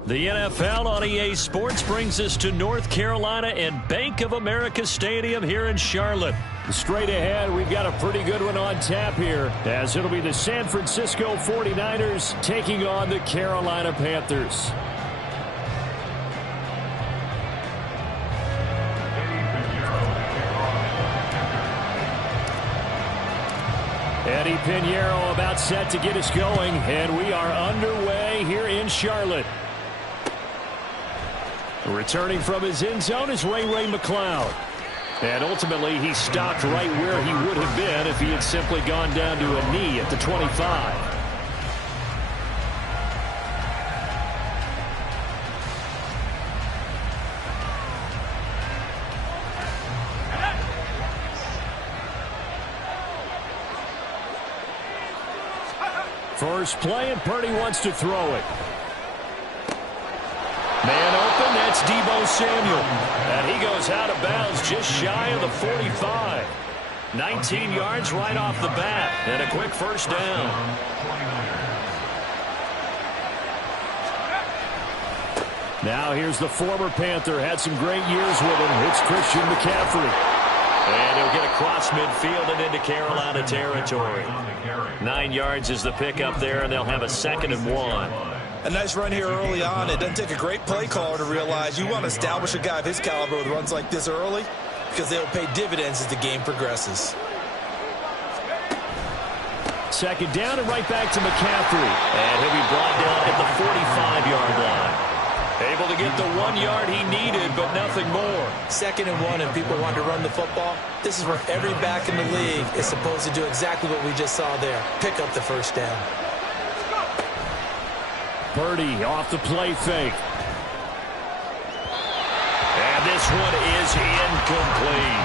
The NFL on EA Sports brings us to North Carolina and Bank of America Stadium here in Charlotte. Straight ahead, we've got a pretty good one on tap here, as it'll be the San Francisco 49ers taking on the Carolina Panthers. Eddie Pinheiro about set to get us going, and we are underway here in Charlotte. Returning from his end zone is Ray McCloud. And ultimately, he stopped right where he would have been if he had simply gone down to a knee at the 25. First play, and Purdy wants to throw it. Man open, that's Deebo Samuel. And he goes out of bounds just shy of the 45. 19 yards right off the bat, and a quick first down. Now here's the former Panther, had some great years with him. It's Christian McCaffrey. And he'll get across midfield and into Carolina territory. 9 yards is the pickup there, and they'll have a 2nd and 1. A nice run here early on. It doesn't take a great play caller to realize you want to establish a guy of his caliber with runs like this early, because they'll pay dividends as the game progresses. 2nd down and right back to McCaffrey. And he'll be brought down at the 45-yard line. Able to get the 1 yard he needed, but nothing more. 2nd and 1, and people want to run the football. This is where every back in the league is supposed to do exactly what we just saw there. Pick up the first down. Purdy off the play fake. And this one is incomplete.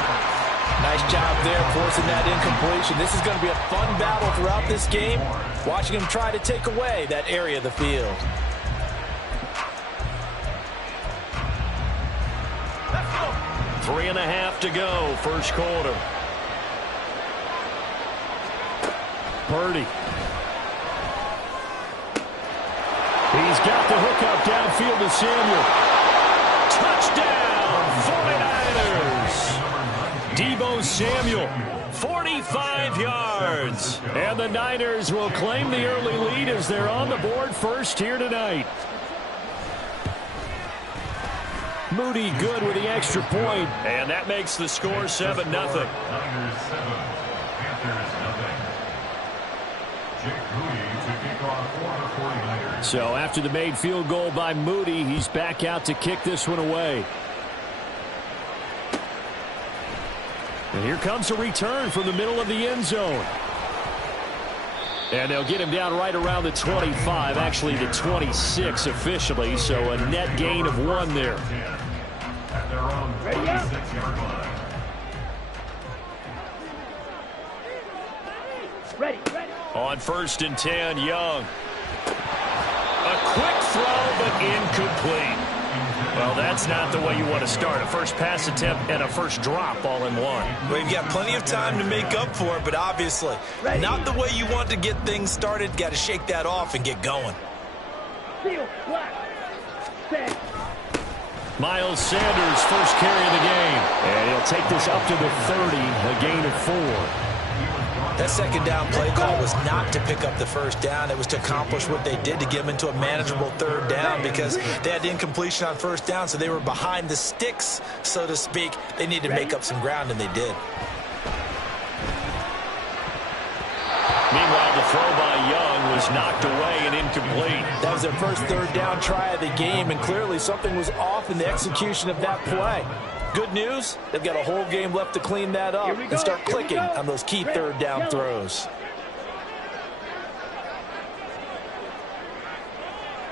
Nice job there forcing that incompletion. This is going to be a fun battle throughout this game, watching him try to take away that area of the field. Let's go. 3.5 to go, first quarter. Purdy. He's got the hook up downfield to Samuel. Touchdown, 49ers. Deebo Samuel, 45 yards. And the Niners will claim the early lead as they're on the board first here tonight. Moody good with the extra point. And that makes the score 7-0. Niners 7, Panthers nothing. Jake Moody to kick off for the 49ers. So after the made field goal by Moody, he's back out to kick this one away. And here comes a return from the middle of the end zone. And they'll get him down right around the 25, actually the 26 officially, so a net gain of 1 there. At their own 46-yard line. Ready. On 1st and 10, Young. A quick throw, but incomplete. Well, that's not the way you want to start. A first pass attempt and a first drop all in one. Well, you've got plenty of time to make up for it, but obviously not the way you want to get things started. Got to shake that off and get going. Miles Sanders, first carry of the game. And he'll take this up to the 30, a gain of 4. That 2nd down play call was not to pick up the first down. It was to accomplish what they did to get them into a manageable 3rd down because they had incompletion on 1st down, so they were behind the sticks, so to speak. They needed to make up some ground, and they did. Meanwhile, the throw by Young was knocked away and incomplete. That was their first 3rd down try of the game, and clearly something was off in the execution of that play. Good news, they've got a whole game left to clean that up and start clicking on those key 3rd down throws.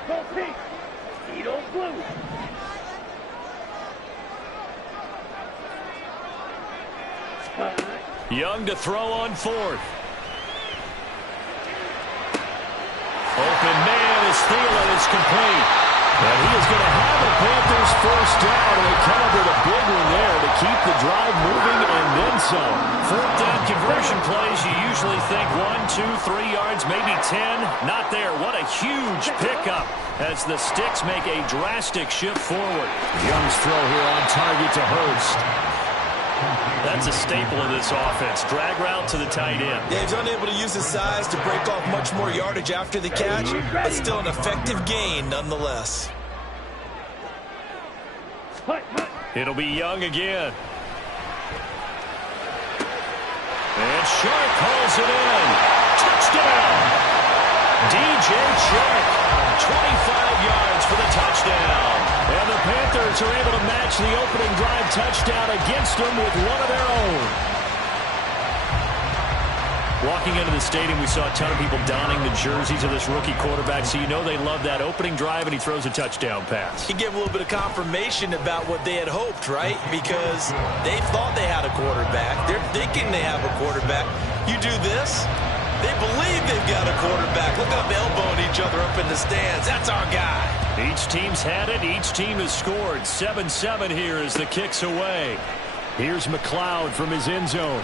Go pink. Edo blue. Young to throw on 4th. Open man is Thielen. It's complete. And he is going to have a Panthers first down, and they counted a big one there to keep the drive moving and then some. Fourth down conversion plays, you usually think 1, 2, 3 yards, maybe 10. Not there. What a huge pickup as the Sticks make a drastic shift forward. Young's throw here on target to Hurst. That's a staple of this offense. Drag route to the tight end. Yeah, he's unable to use his size to break off much more yardage after the catch, but still an effective gain nonetheless. It'll be Young again. And Shark pulls it in. Touchdown! DJ Chark, 25 yards for the touchdown. And the Panthers are able to match the opening drive touchdown against them with one of their own. Walking into the stadium, we saw a ton of people donning the jerseys of this rookie quarterback, so you know they love that opening drive, and he throws a touchdown pass. He gave a little bit of confirmation about what they had hoped, right? Because they thought they had a quarterback. They're thinking they have a quarterback. You do this, they believe they've got a quarterback. Look at them elbowing each other up in the stands. That's our guy. Each team's had it. Each team has scored. 7-7 here as the kick's away. Here's McLeod from his end zone.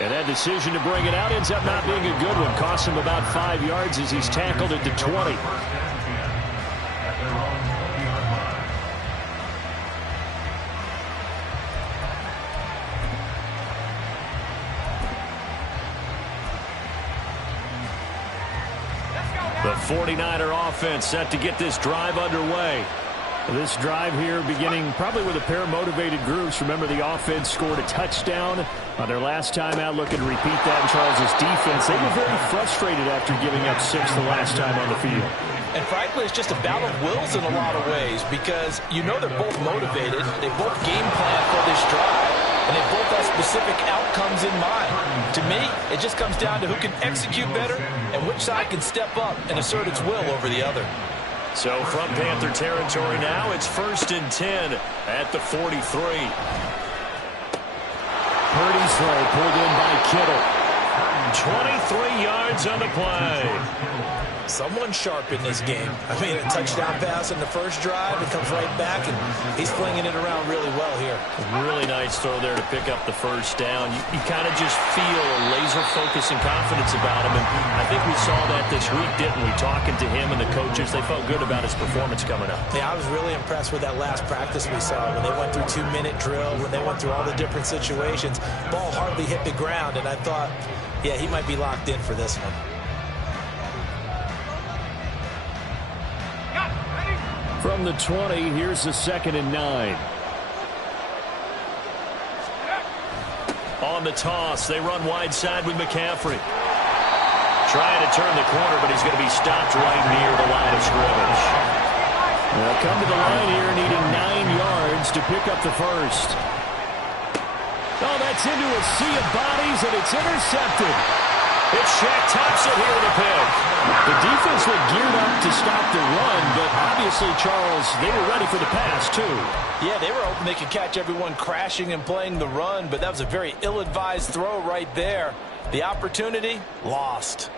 And that decision to bring it out ends up not being a good one. Costs him about 5 yards as he's tackled at the 20. The 49er offense set to get this drive underway. This drive here beginning probably with a pair of motivated groups. Remember, the offense scored a touchdown on their last time out. Looking to repeat that in Charles' defense. They were very frustrated after giving up 6 the last time on the field. And frankly, it's just a battle of wills in a lot of ways because you know they're both motivated. They both game plan for this drive, and they both have specific outcomes in mind. To me, it just comes down to who can execute better and which side can step up and assert its will over the other. So from Panther territory now, it's 1st and 10 at the 43. Purdy's throw pulled in by Kittle. 23 yards on the play. Someone sharp in this game. I mean, a touchdown pass in the first drive. It comes right back, and he's flinging it around really well here. Really nice throw there to pick up the first down. You kind of just feel a laser focus and confidence about him, and I think we saw that this week, didn't we? Talking to him and the coaches, they felt good about his performance coming up. Yeah, I was really impressed with that last practice we saw when they went through 2-minute drill, when they went through all the different situations. Ball hardly hit the ground, and I thought, yeah, he might be locked in for this one. From the 20, here's the 2nd and 9. On the toss, they run wide side with McCaffrey. Trying to turn the corner, but he's going to be stopped right near the line of scrimmage. They'll come to the line here needing 9 yards to pick up the first. Oh, that's into a sea of bodies, and it's intercepted. It's Shaq Thompson here with a pick. The defense looked geared up to stop the run, but obviously, Charles, they were ready for the pass, too. Yeah, they were hoping they could catch everyone crashing and playing the run, but that was a very ill-advised throw right there. The opportunity, lost.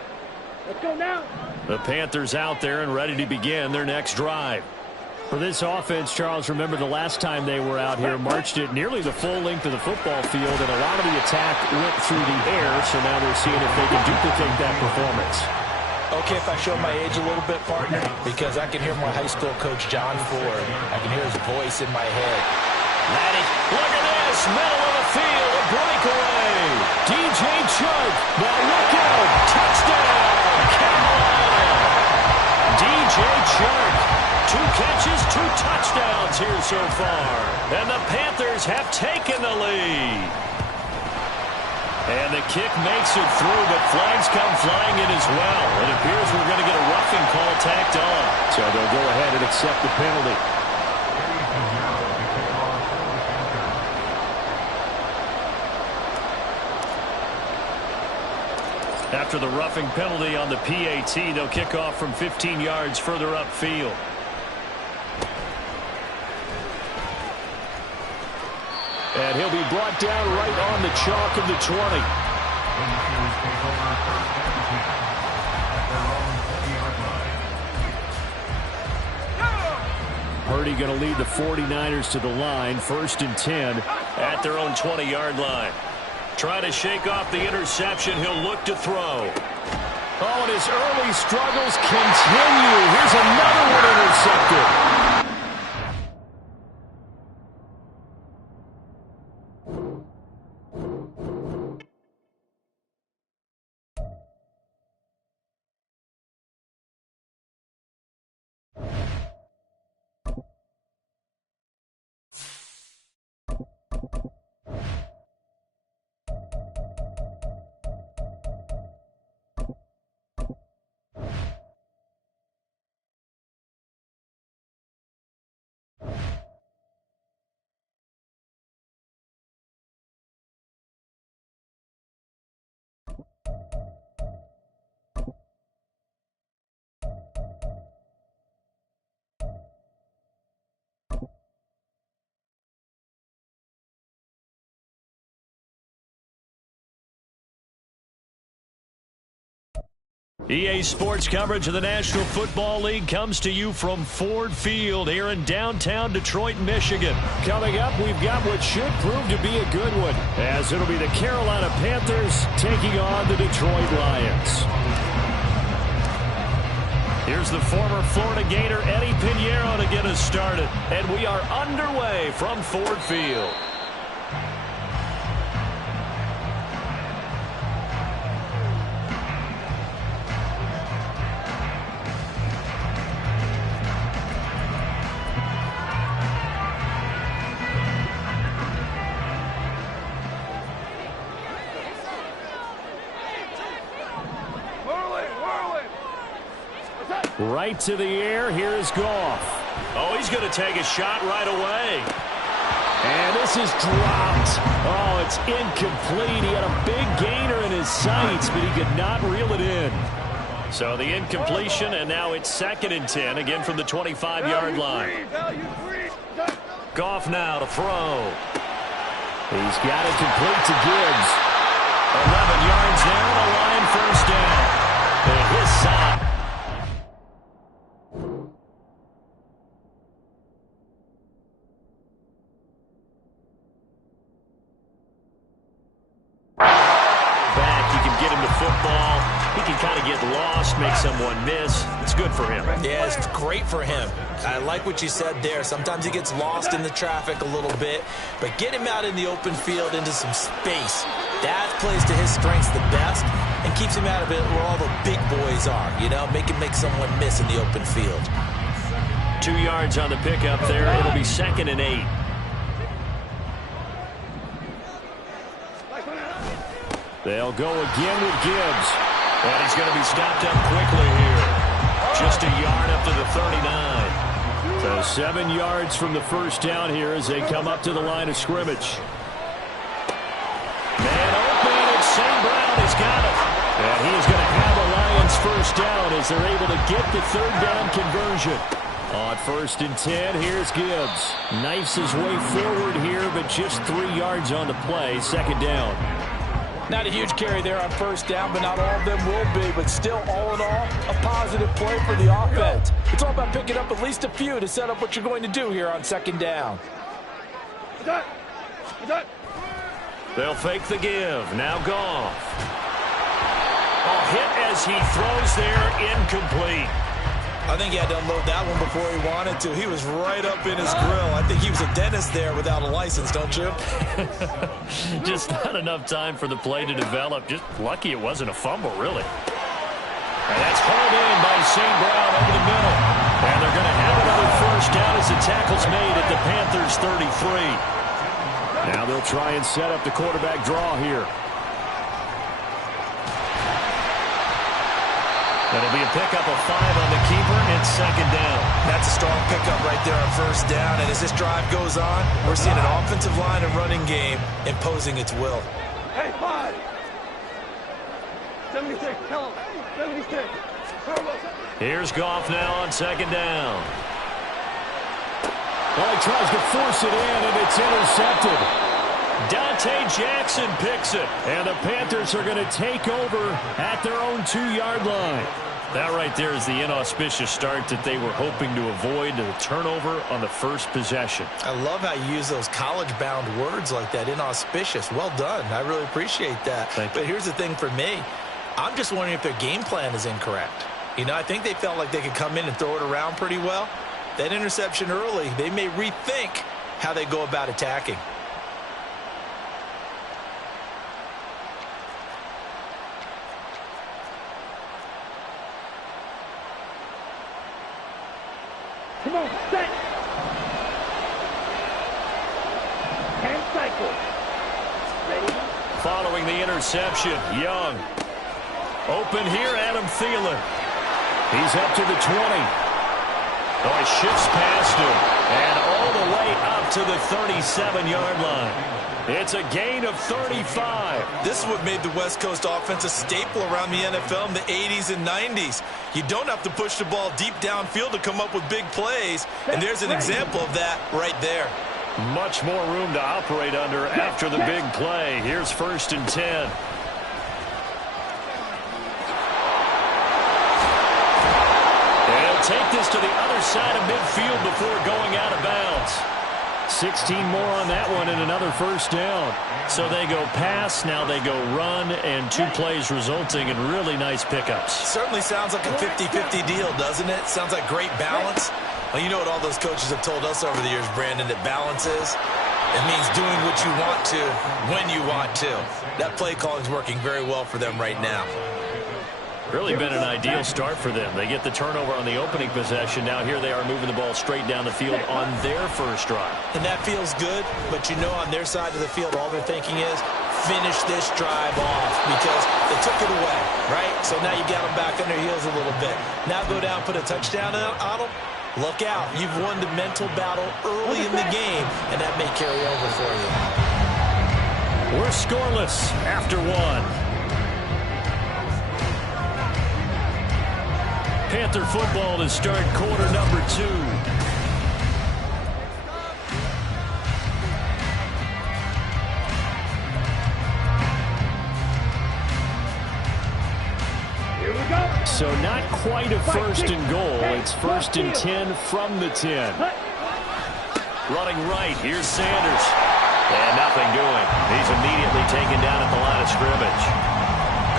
Let's go now. The Panthers out there and ready to begin their next drive. For this offense, Charles, remember the last time they were out here, marched it nearly the full length of the football field, and a lot of the attack went through the air, so now they're seeing if they can duplicate that performance. Okay, if I show my age a little bit, partner, because I can hear my high school coach, John Ford. I can hear his voice in my head. Laddie, look at this, middle of the field, a breakaway. DJ Chark, now look out, touchdown, Carolina. DJ Chark, 2 catches, 2 touchdowns here so far. And the Panthers have taken the lead. And the kick makes it through, but flags come flying in as well. It appears we're going to get a roughing call tacked on. So they'll go ahead and accept the penalty. After the roughing penalty on the PAT, they'll kick off from 15 yards further upfield. And he'll be brought down right on the chalk of the 20. Purdy going to lead the 49ers to the line. 1st and 10 at their own 20-yard line. Trying to shake off the interception. He'll look to throw. Oh, and his early struggles continue. Here's another one intercepted. EA Sports coverage of the National Football League comes to you from Ford Field here in downtown Detroit, Michigan. Coming up, we've got what should prove to be a good one, as it'll be the Carolina Panthers taking on the Detroit Lions. Here's the former Florida Gator Eddie Pinheiro to get us started, and we are underway from Ford Field. Right to the air. Here's Goff. Oh, he's going to take a shot right away. And this is dropped. Oh, it's incomplete. He had a big gainer in his sights, but he could not reel it in. So the incompletion, and now it's 2nd and 10, again from the 25-yard line. Goff now to throw. He's got it complete to Gibbs. 11 yards now, and a Lion first down. And his side. Football. He can kind of get lost, make someone miss. It's good for him. Yeah, it's great for him. I like what you said there. Sometimes he gets lost in the traffic a little bit, but get him out in the open field into some space. That plays to his strengths the best and keeps him out of it where all the big boys are, you know, make someone miss in the open field. 2 yards on the pickup there. It'll be 2nd and 8. They'll go again with Gibbs. And he's going to be stopped up quickly here. Just a yard up to the 39. So 7 yards from the first down here as they come up to the line of scrimmage. Man open, and St. Brown has got it. And he is going to have a Lions first down as they're able to get the 3rd down conversion. On 1st and 10, here's Gibbs. Knifes his way forward here, but just 3 yards on the play. 2nd down. Not a huge carry there on 1st down, but not all of them will be. But still, all in all, a positive play for the offense. It's all about picking up at least a few to set up what you're going to do here on 2nd down. They'll fake the give. Now Goff. Oh, hit as he throws there, incomplete. I think he had to unload that one before he wanted to. He was right up in his grill. I think he was a dentist there without a license, don't you? Just not enough time for the play to develop. Just lucky it wasn't a fumble, really. And that's hauled in by St. Brown over the middle. And they're going to have another first down as the tackle's made at the Panthers' 33. Now they'll try and set up the quarterback draw here. That'll be a pickup of 5 on the keeper and 2nd down. That's a strong pickup right there on 1st down. And as this drive goes on, we're seeing an offensive line and running game imposing its will. Hey, 5. 76. Tell him. 76. Here's Goff now on 2nd down. Well, he tries to force it in, and it's intercepted. Dante Jackson picks it, and the Panthers are going to take over at their own 2-yard line. That right there is the inauspicious start that they were hoping to avoid, the turnover on the first possession. I love how you use those college-bound words like that, inauspicious. Well done. I really appreciate that. But here's the thing for me. I'm just wondering if their game plan is incorrect. You know, I think they felt like they could come in and throw it around pretty well. That interception early, they may rethink how they go about attacking. Come on, set. 10 cycles. Ready? Following the interception, Young. Open here, Adam Thielen. He's up to the 20. Oh, he shifts past him. And all the way up to the 37-yard line. It's a gain of 35. This is what made the West Coast offense a staple around the NFL in the 80s and 90s. You don't have to push the ball deep downfield to come up with big plays, and there's an example of that right there. Much more room to operate under after the big play. Here's 1st and 10. They'll take this to the other side of midfield before going out of bounds. 16 more on that one and another 1st down. So they go pass, now they go run, and 2 plays resulting in really nice pickups. Certainly sounds like a 50-50 deal, doesn't it? Sounds like great balance. Well, you know what all those coaches have told us over the years, Brandon, that balance is? It means doing what you want to, when you want to. That play calling is working very well for them right now. Really been an ideal start for them. They get the turnover on the opening possession. Now here they are moving the ball straight down the field on their first drive. And that feels good, but you know on their side of the field all they're thinking is finish this drive off because they took it away, right? So now you got them back on their heels a little bit. Now go down, put a touchdown on them. Look out. You've won the mental battle early in the game, and that may carry over for you. We're scoreless after 1. Panther football to start quarter number 2. Here we go. So not quite a 1st and goal. It's 1st and 10 from the 10. Running right, here's Sanders. And nothing doing. He's immediately taken down at the line of scrimmage.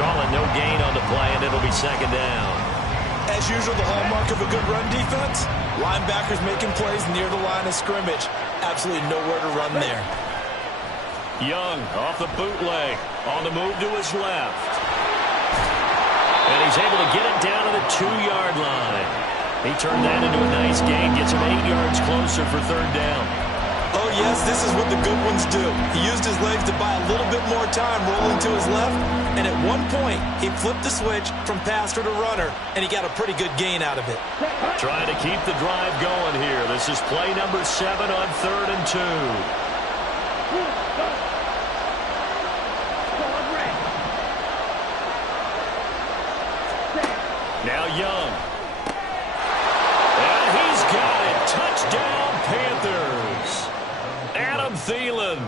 Calling no gain on the play, and it'll be 2nd down. As usual, the hallmark of a good run defense, linebackers making plays near the line of scrimmage. Absolutely nowhere to run there. Young off the bootleg, on the move to his left. And he's able to get it down to the 2-yard line. He turned that into a nice gain, gets him 8 yards closer for 3rd down. Oh, yes, this is what the good ones do. He used his legs to buy a little bit more time rolling to his left, and at one point, he flipped the switch from passer to runner, and he got a pretty good gain out of it. Trying to keep the drive going here. This is play number 7 on 3rd and 2. Now Young. And he's got it. Touchdown, Panthers. Adam Thielen,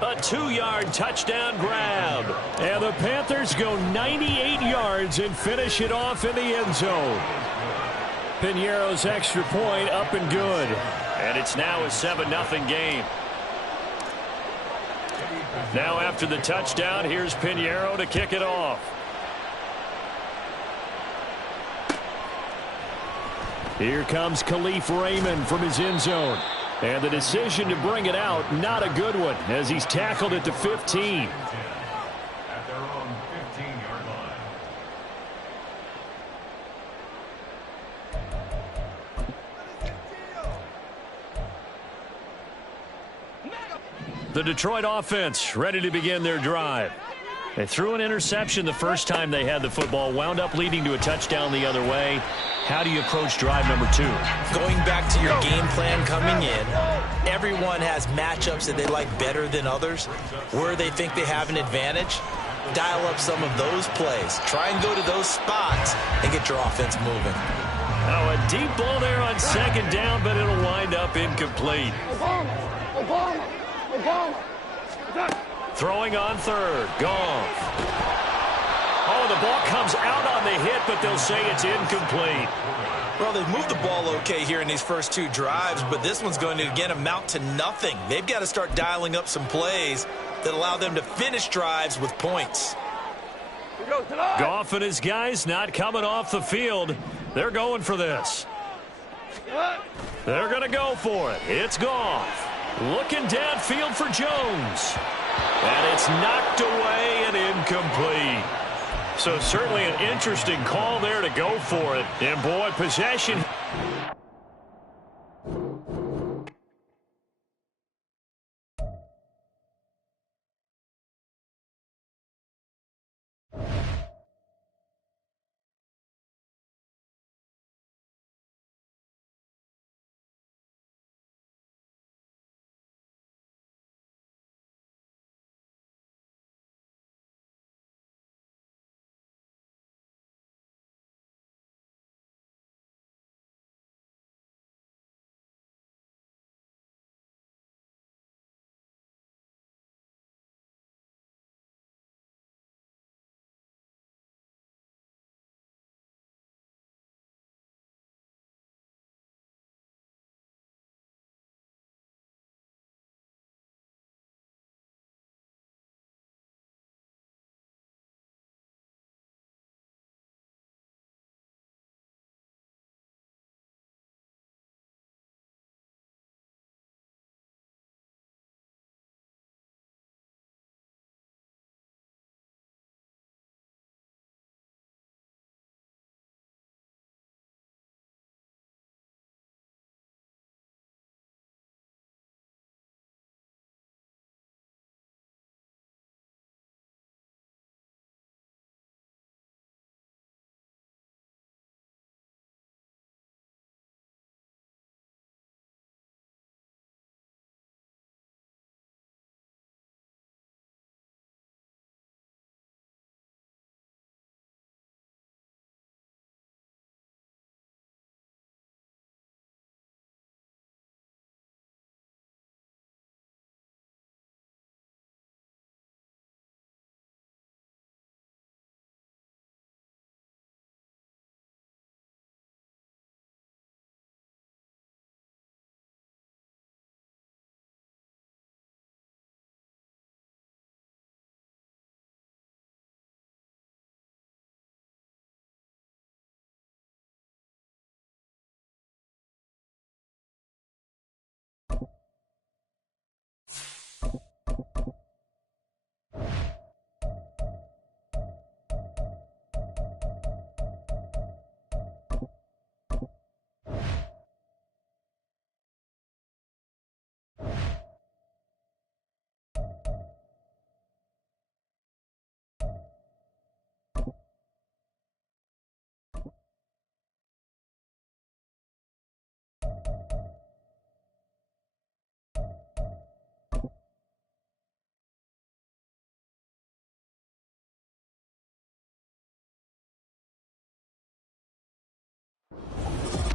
a 2-yard touchdown grab. And the Panthers go 98 yards and finish it off in the end zone. Piñeiro's extra point up and good. And it's now a 7-0 game. Now after the touchdown, here's Piñeiro to kick it off. Here comes Khalif Raymond from his end zone. And the decision to bring it out, not a good one, as he's tackled at the 15. At their own 15-yard line. The Detroit offense ready to begin their drive. They threw an interception the first time they had the football, wound up leading to a touchdown the other way. How do you approach drive number 2? Going back to your game plan coming in, everyone has matchups that they like better than others. Where they think they have an advantage, dial up some of those plays. Try and go to those spots and get your offense moving. Oh, a deep ball there on 2nd down, but it'll wind up incomplete. Obama. Throwing on 3rd. Goff. Oh, the ball comes out on the hit, but they'll say it's incomplete. Well, they've moved the ball okay here in these first two drives, but this one's going to, again, amount to nothing. They've got to start dialing up some plays that allow them to finish drives with points. Goff and his guys not coming off the field. They're going for this. They're going to go for it. It's Goff. Looking downfield for Jones. And it's knocked away and incomplete. So certainly an interesting call there to go for it. And boy, possession.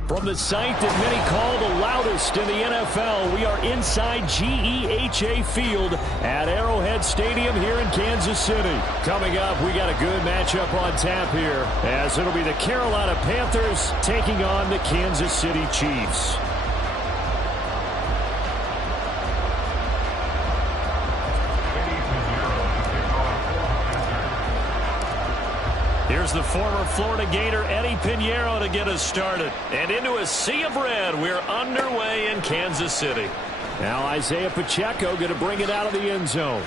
From the site that many call the loudest in the NFL, we are inside GEHA Field at Arrowhead Stadium here in Kansas City. Coming up, we got a good matchup on tap here, as it'll be the Carolina Panthers taking on the Kansas City Chiefs. Here's the former Florida Gator Eddie Pinheiro to get us started. And into a sea of red, we're underway in Kansas City. Now Isaiah Pacheco going to bring it out of the end zone.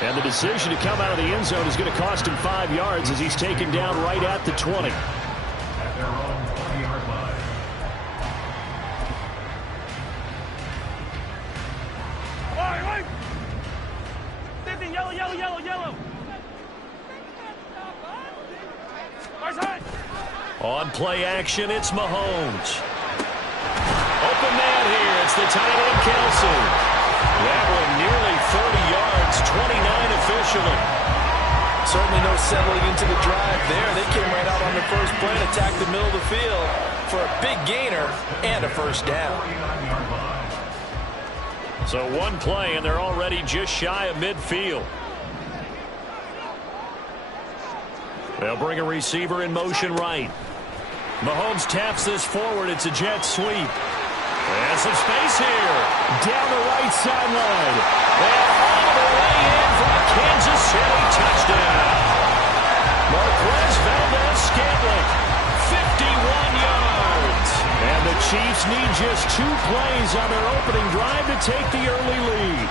And the decision to come out of the end zone is going to cost him 5 yards as he's taken down right at the 20. At their own 20-yard line. Yellow, yellow, yellow, yellow. On play action, it's Mahomes. Open man here. It's the tight end, Kelsey. That one nearly 30 yards, 29 officially. Certainly no settling into the drive there. They came right out on the first play and attacked the middle of the field for a big gainer and a first down. So one play, and they're already just shy of midfield. They'll bring a receiver in motion right. Mahomes taps this forward. It's a jet sweep. And some space here. Down the right sideline. And all the way in for a Kansas City touchdown. Marquez Valdes-Scantling, 51 yards. And the Chiefs need just 2 plays on their opening drive to take the early lead.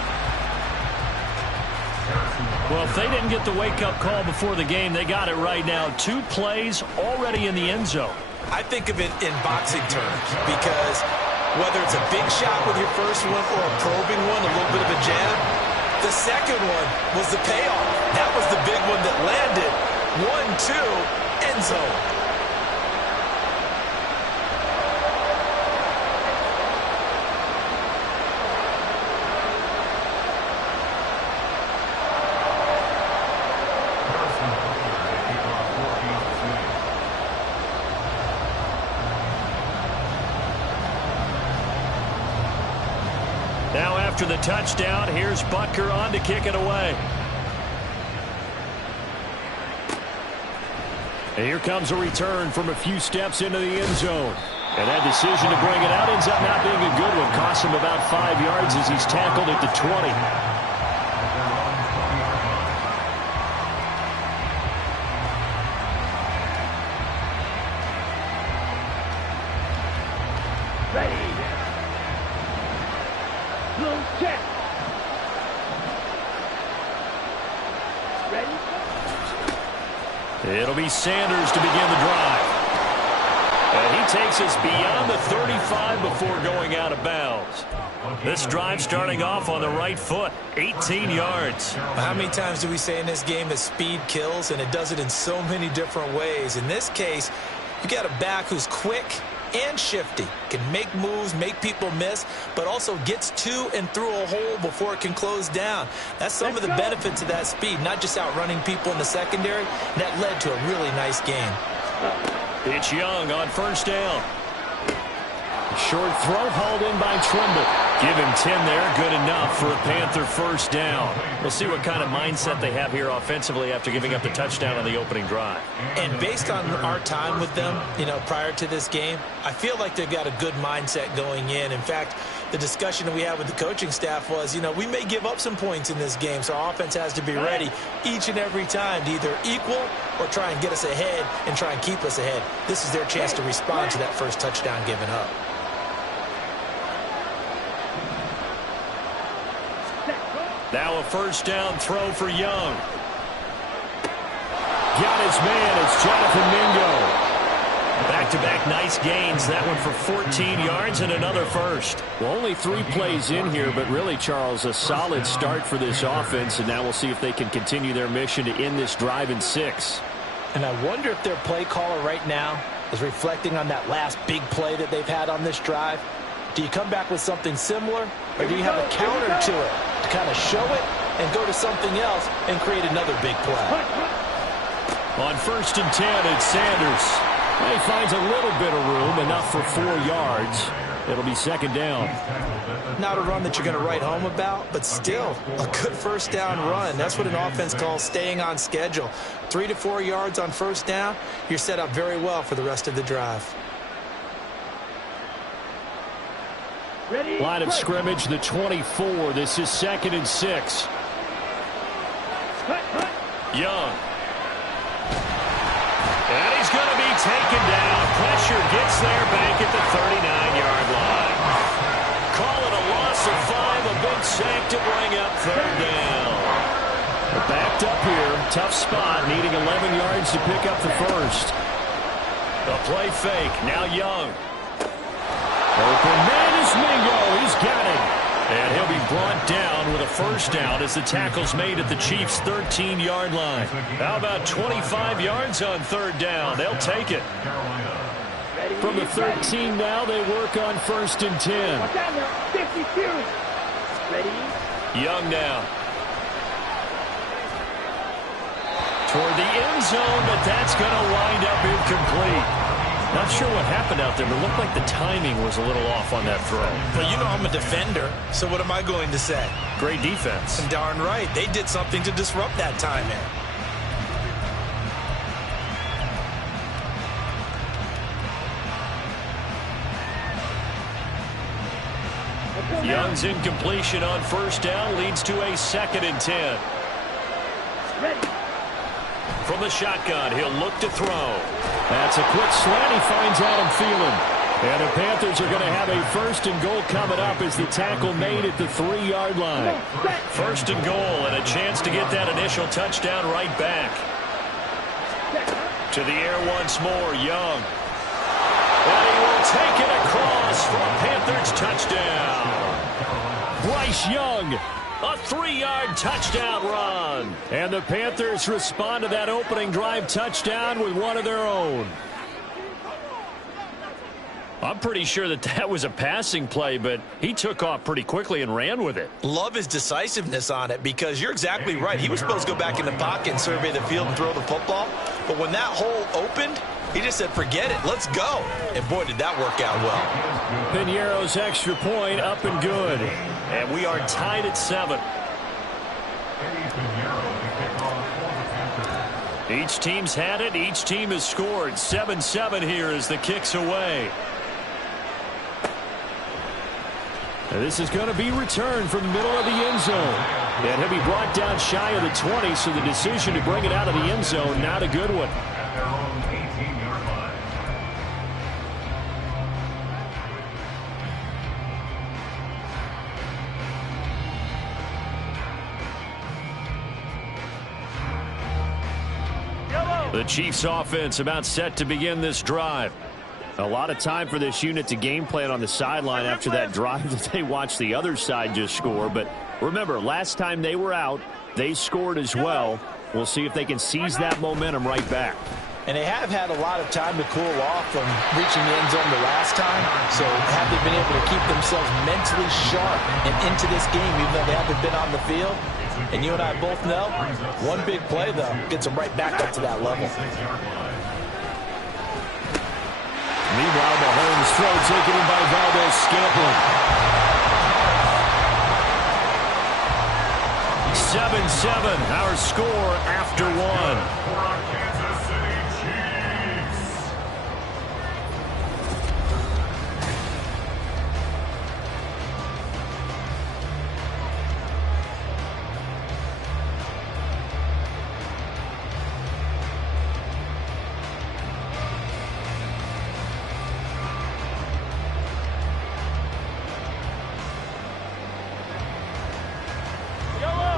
Well, if they didn't get the wake-up call before the game, they got it right now. 2 plays already in the end zone. I think of it in boxing terms because whether it's a big shot with your first one or a probing one, a little bit of a jab, the second one was the payoff. That was the big one that landed. 1-2, end zone. Now after the touchdown, here's Butker on to kick it away. And here comes a return from a few steps into the end zone. And that decision to bring it out ends up not being a good one. Costs him about 5 yards as he's tackled at the 20. It'll be Sanders to begin the drive. And he takes us beyond the 35 before going out of bounds. This drive starting off on the right foot, 18 yards. How many times do we say in this game that speed kills, and it does it in so many different ways? In this case, you got a back who's quick and shifty, can make moves, make people miss, but also gets to and through a hole before it can close down. That's some of the benefits of that speed, not just outrunning people in the secondary. That led to a really nice game. It's Young on first down. Short throw hauled in by Trimble. Give him 10 there. Good enough for a Panther first down. We'll see what kind of mindset they have here offensively after giving up the touchdown on the opening drive. And based on our time with them, prior to this game, I feel like they've got a good mindset going in. In fact, the discussion that we had with the coaching staff was, we may give up some points in this game, so our offense has to be ready each and every time to either equal or try and get us ahead and try and keep us ahead. This is their chance to respond to that first touchdown given up. Now a first down throw for Young. Got his man. It's Jonathan Mingo. Back-to-back nice gains. That one for 14 yards and another first. Well, only 3 plays in here, but really, Charles, a solid start for this offense. And now we'll see if they can continue their mission to end this drive in 6. And I wonder if their play caller right now is reflecting on that last big play that they've had on this drive. Do you come back with something similar, or do you have a counter to it to kind of show it and go to something else and create another big play? On first and 10, it's Sanders. He finds a little bit of room, enough for 4 yards. It'll be second down. Not a run that you're going to write home about, but still a good first down run. That's what an offense calls staying on schedule. 3 to 4 yards on first down, you're set up very well for the rest of the drive. Line of scrimmage, the 24. This is second and 6. Young. And he's going to be taken down. Pressure gets there back at the 39-yard line. Call it a loss of 5. A big sack to bring up third down. Backed up here. Tough spot. Needing 11 yards to pick up the first. A play fake. Now Young. Open man is Mingo. He's got it. And he'll be brought down with a first down as the tackle's made at the Chiefs' 13-yard line. How about 25 yards on third down? They'll take it. From the 13 now, they work on first and 10. Young now. Toward the end zone, but that's going to wind up incomplete. Not sure what happened out there, but it looked like the timing was a little off on that throw. Well, I'm a defender, so what am I going to say? Great defense. And darn right, they did something to disrupt that timing. Young's incompletion on first down leads to a 2nd and 10. From the shotgun, he'll look to throw. That's a quick slant. He finds Adam Thielen. And the Panthers are going to have a 1st and goal coming up as the tackle made at the 3-yard line. 1st and goal and a chance to get that initial touchdown right back. To the air once more, Young. And he will take it across for a Panthers touchdown. Bryce Young, a 3-yard touchdown run. And the Panthers respond to that opening drive touchdown with one of their own. I'm pretty sure that was a passing play, but he took off pretty quickly and ran with it. Love his decisiveness on it because you're exactly right. He was supposed to go back in the pocket and survey the field and throw the football. But when that hole opened, he just said, forget it, let's go. And boy, did that work out well. Piñeiro's extra point up and good. And we are tied at 7. Each team's had it. Each team has scored. 7-7 here as the kick's away. And this is going to be returned from the middle of the end zone. And he'll be brought down shy of the 20, so the decision to bring it out of the end zone, not a good one. The Chiefs offense about set to begin this drive. A lot of time for this unit to game plan on the sideline after that drive that they watched the other side just score. But remember, last time they were out, they scored as well. We'll see if they can seize that momentum right back. And they have had a lot of time to cool off from reaching the end zone the last time. So have they been able to keep themselves mentally sharp and into this game even though they haven't been on the field? And you and I both know, one big play, though, gets them right back up to that level. Meanwhile, Mahomes' throw taken in by Valdez-Scantling. 7-7, our score after 1.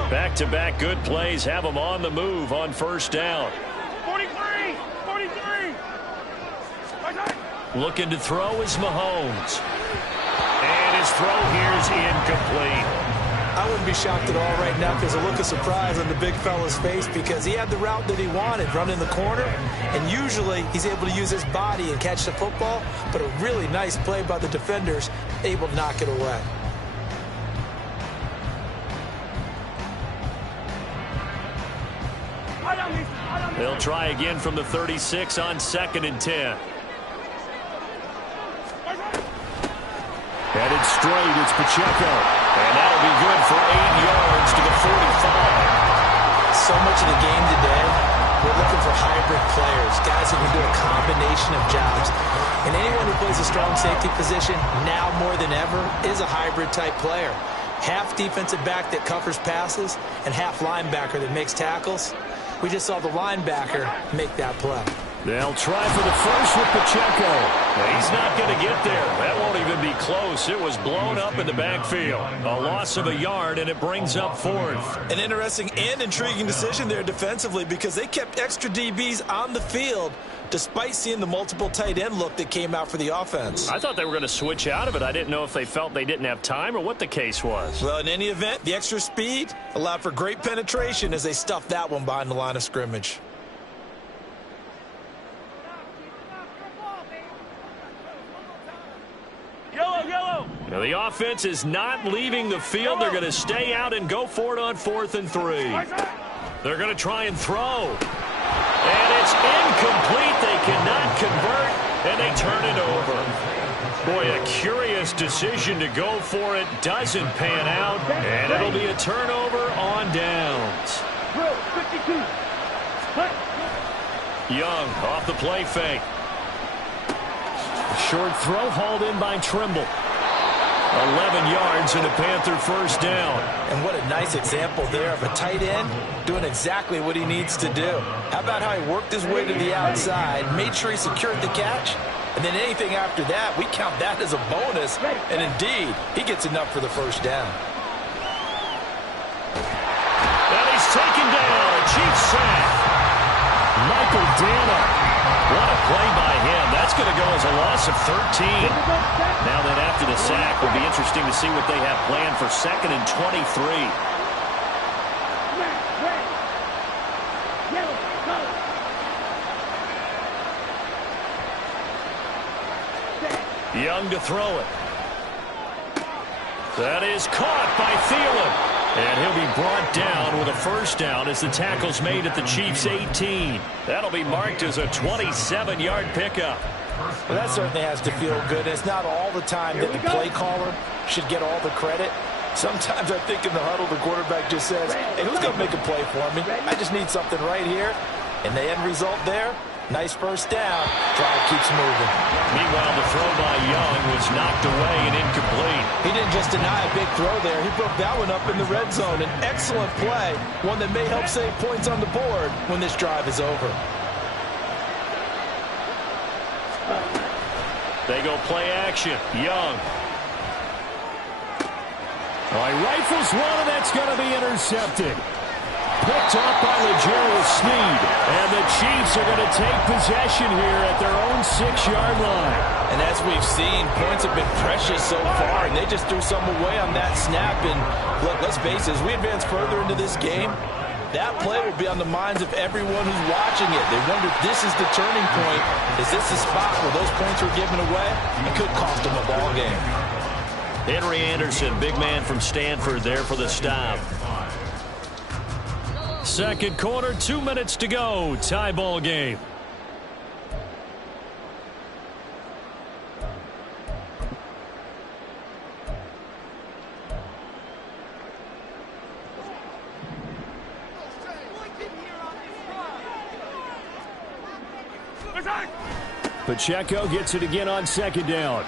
Back-to-back good plays have them on the move on first down. 43! Looking to throw is Mahomes. And his throw here is incomplete. I wouldn't be shocked at all right now because a look of surprise on the big fella's face because he had the route that he wanted, run in the corner, and usually he's able to use his body and catch the football, but a really nice play by the defenders, able to knock it away. They'll try again from the 36 on 2nd and 10. Headed straight, it's Pacheco. And that'll be good for 8 yards to the 45. So much of the game today, we're looking for hybrid players, guys who can do a combination of jobs. And anyone who plays a strong safety position, now more than ever, is a hybrid type player. Half defensive back that covers passes and half linebacker that makes tackles. We just saw the linebacker make that play. They'll try for the first with Pacheco. He's not going to get there. That won't even be close. It was blown up in the backfield. A loss of a yard, and it brings up 4th. An interesting and intriguing decision there defensively because they kept extra DBs on the field despite seeing the multiple tight end look that came out for the offense. I thought they were going to switch out of it. I didn't know if they felt they didn't have time or what the case was. Well, in any event, the extra speed allowed for great penetration as they stuffed that one behind the line of scrimmage. Yellow! Now the offense is not leaving the field. They're going to stay out and go for it on 4th and 3. They're going to try and throw. And it's incomplete. They cannot convert, and they turn it over. Boy, a curious decision to go for it. Doesn't pan out, and it'll be a turnover on downs. 52. Young off the play fake. Short throw hauled in by Trimble. 11 yards and a Panther first down. And what a nice example there of a tight end doing exactly what he needs to do. How about how he worked his way to the outside, made sure he secured the catch, and then anything after that, we count that as a bonus. And indeed, he gets enough for the first down. And he's taken down. A Chiefs sack. Michael Dana. What a play by him. That's going to go as a loss of 13. Now then, after the sack, will be interesting to see what they have planned for 2nd and 23. Young to throw it. That is caught by Thielen. And he'll be brought down with a first down as the tackle's made at the Chiefs' 18. That'll be marked as a 27-yard pickup. Well, that certainly has to feel good. It's not all the time that the play caller should get all the credit. Sometimes I think in the huddle, the quarterback just says, hey, who's going to make a play for me? I just need something right here. And the end result there, nice first down. Drive keeps moving. Meanwhile, the throw by Young was knocked away and incomplete. He didn't just deny a big throw there. He broke that one up in the red zone. An excellent play, one that may help save points on the board when this drive is over. They go play action. Young. All right, rifles one, and that's going to be intercepted. Picked up by L'Jarius Sneed. And the Chiefs are going to take possession here at their own 6-yard line. And as we've seen, points have been precious so far, and they just threw some away on that snap. And look, let's face it, as we advance further into this game, that play will be on the minds of everyone who's watching it. They wonder if this is the turning point. Is this the spot where those points were given away? It could cost them a ball game. Henry Anderson, big man from Stanford, there for the stop. Second quarter, 2 minutes to go. Tie ball game. Pacheco gets it again on 2nd down.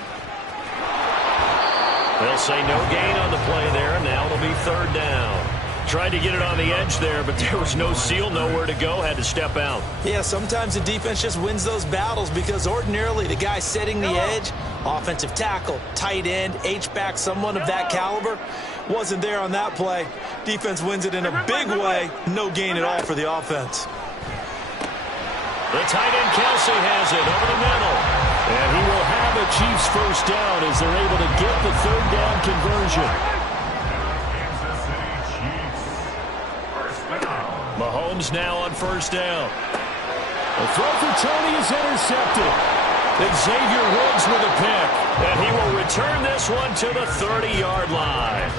They'll say no gain on the play there, and now it'll be 3rd down. Tried to get it on the edge there, but there was no seal, nowhere to go, had to step out. Yeah, sometimes the defense just wins those battles because ordinarily the guy setting the edge, offensive tackle, tight end, H-back, someone of that caliber, wasn't there on that play. Defense wins it in a big way, no gain at all for the offense. The tight end Kelsey has it over the middle. And he will have a Chiefs first down as they're able to get the 3rd down conversion. Mahomes now on first down. The throw for Tony is intercepted. And Xavier Woods with a pick. And he will return this one to the 30-yard line.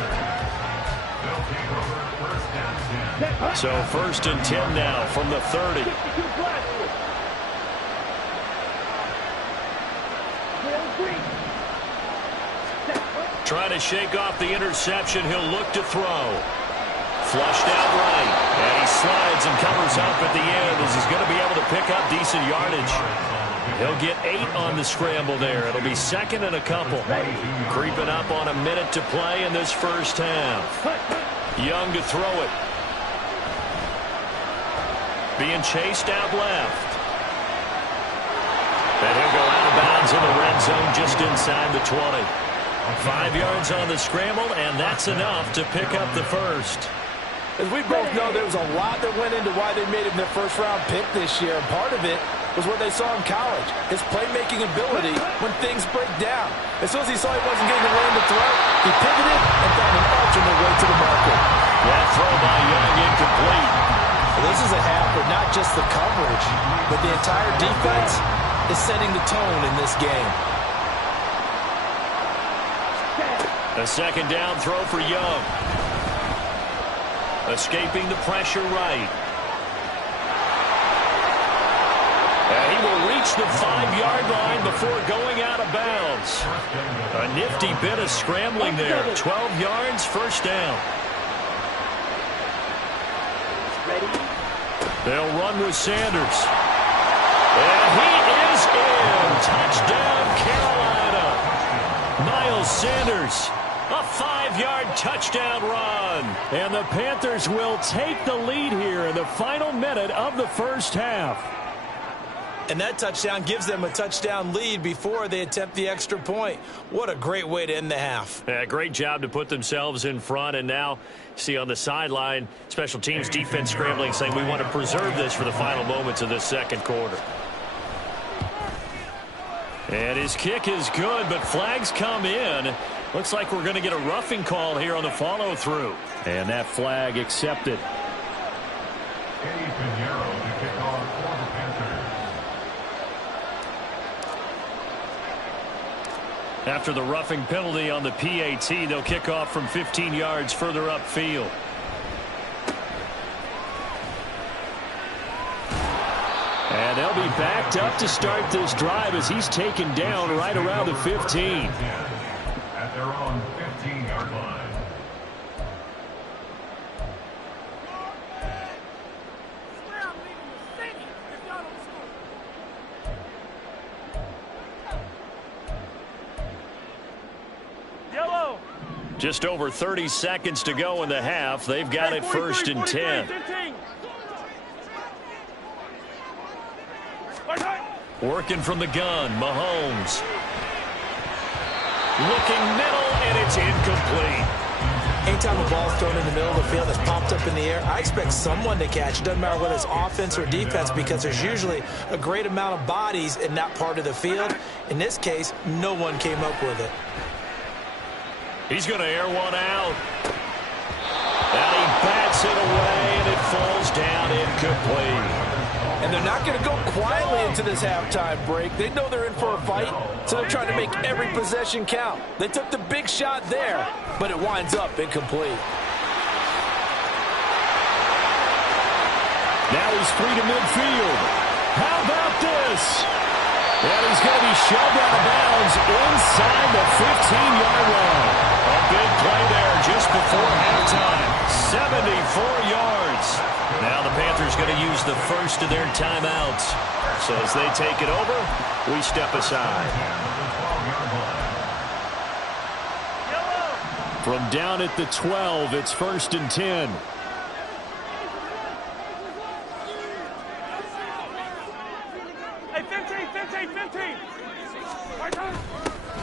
So 1st and 10 now from the 30. Trying to shake off the interception. He'll look to throw. Flushed out right. And he slides and covers up at the end as he's going to be able to pick up decent yardage. He'll get 8 on the scramble there. It'll be 2nd and a couple. Creeping up on a minute to play in this first half. Young to throw it. Being chased out left. And he'll go out of bounds in the red zone just inside the 20. 5 yards on the scramble, and that's enough to pick up the first. As we both know, there was a lot that went into why they made him their first-round pick this year. And part of it was what they saw in college, his playmaking ability when things break down. As soon as he saw he wasn't getting the lane to throw, he pivoted and found an alternate way to the market. That throw by Young incomplete. Well, this is a half where not just the coverage, but the entire defense is setting the tone in this game. A 2nd down throw for Young. Escaping the pressure right. And he will reach the 5-yard line before going out of bounds. A nifty bit of scrambling there. 12 yards, first down. They'll run with Sanders. And he is in. Touchdown, Carolina. Miles Sanders A 5-yard touchdown run. And the Panthers will take the lead here in the final minute of the first half. And that touchdown gives them a touchdown lead before they attempt the extra point. What a great way to end the half. Yeah, great job to put themselves in front. And now, see on the sideline, special teams defense scrambling, saying we want to preserve this for the final moments of this second quarter. And his kick is good, but flags come in. Looks like we're going to get a roughing call here on the follow-through. And that flag accepted. Eddie Pinheiro to kick off for the Panthers. After the roughing penalty on the PAT, they'll kick off from 15 yards further upfield. And they'll be backed up to start this drive as he's taken down right around the 15. At their own 15-yard line. Yellow. Just over 30 seconds to go in the half. They've got it 1st and 10. 15. Working from the gun, Mahomes. Looking middle, and it's incomplete. Anytime the ball's thrown in the middle of the field, it's popped up in the air, I expect someone to catch. It doesn't matter whether it's offense or defense, because there's usually a great amount of bodies in that part of the field. In this case, no one came up with it. He's going to air one out. And he bats it away, and it falls down incomplete. And they're not going to go quietly into this halftime break. They know they're in for a fight, so they're trying to make every possession count. They took the big shot there, but it winds up incomplete. Now he's free to midfield. How about this? And he's going to be shoved out of bounds inside the 15-yard line. A big play there just before halftime. 74 yards. Now the Panthers going to use the first of their timeouts. So as they take it over, we step aside. From down at the 12, it's 1st and 10. Hey, 15.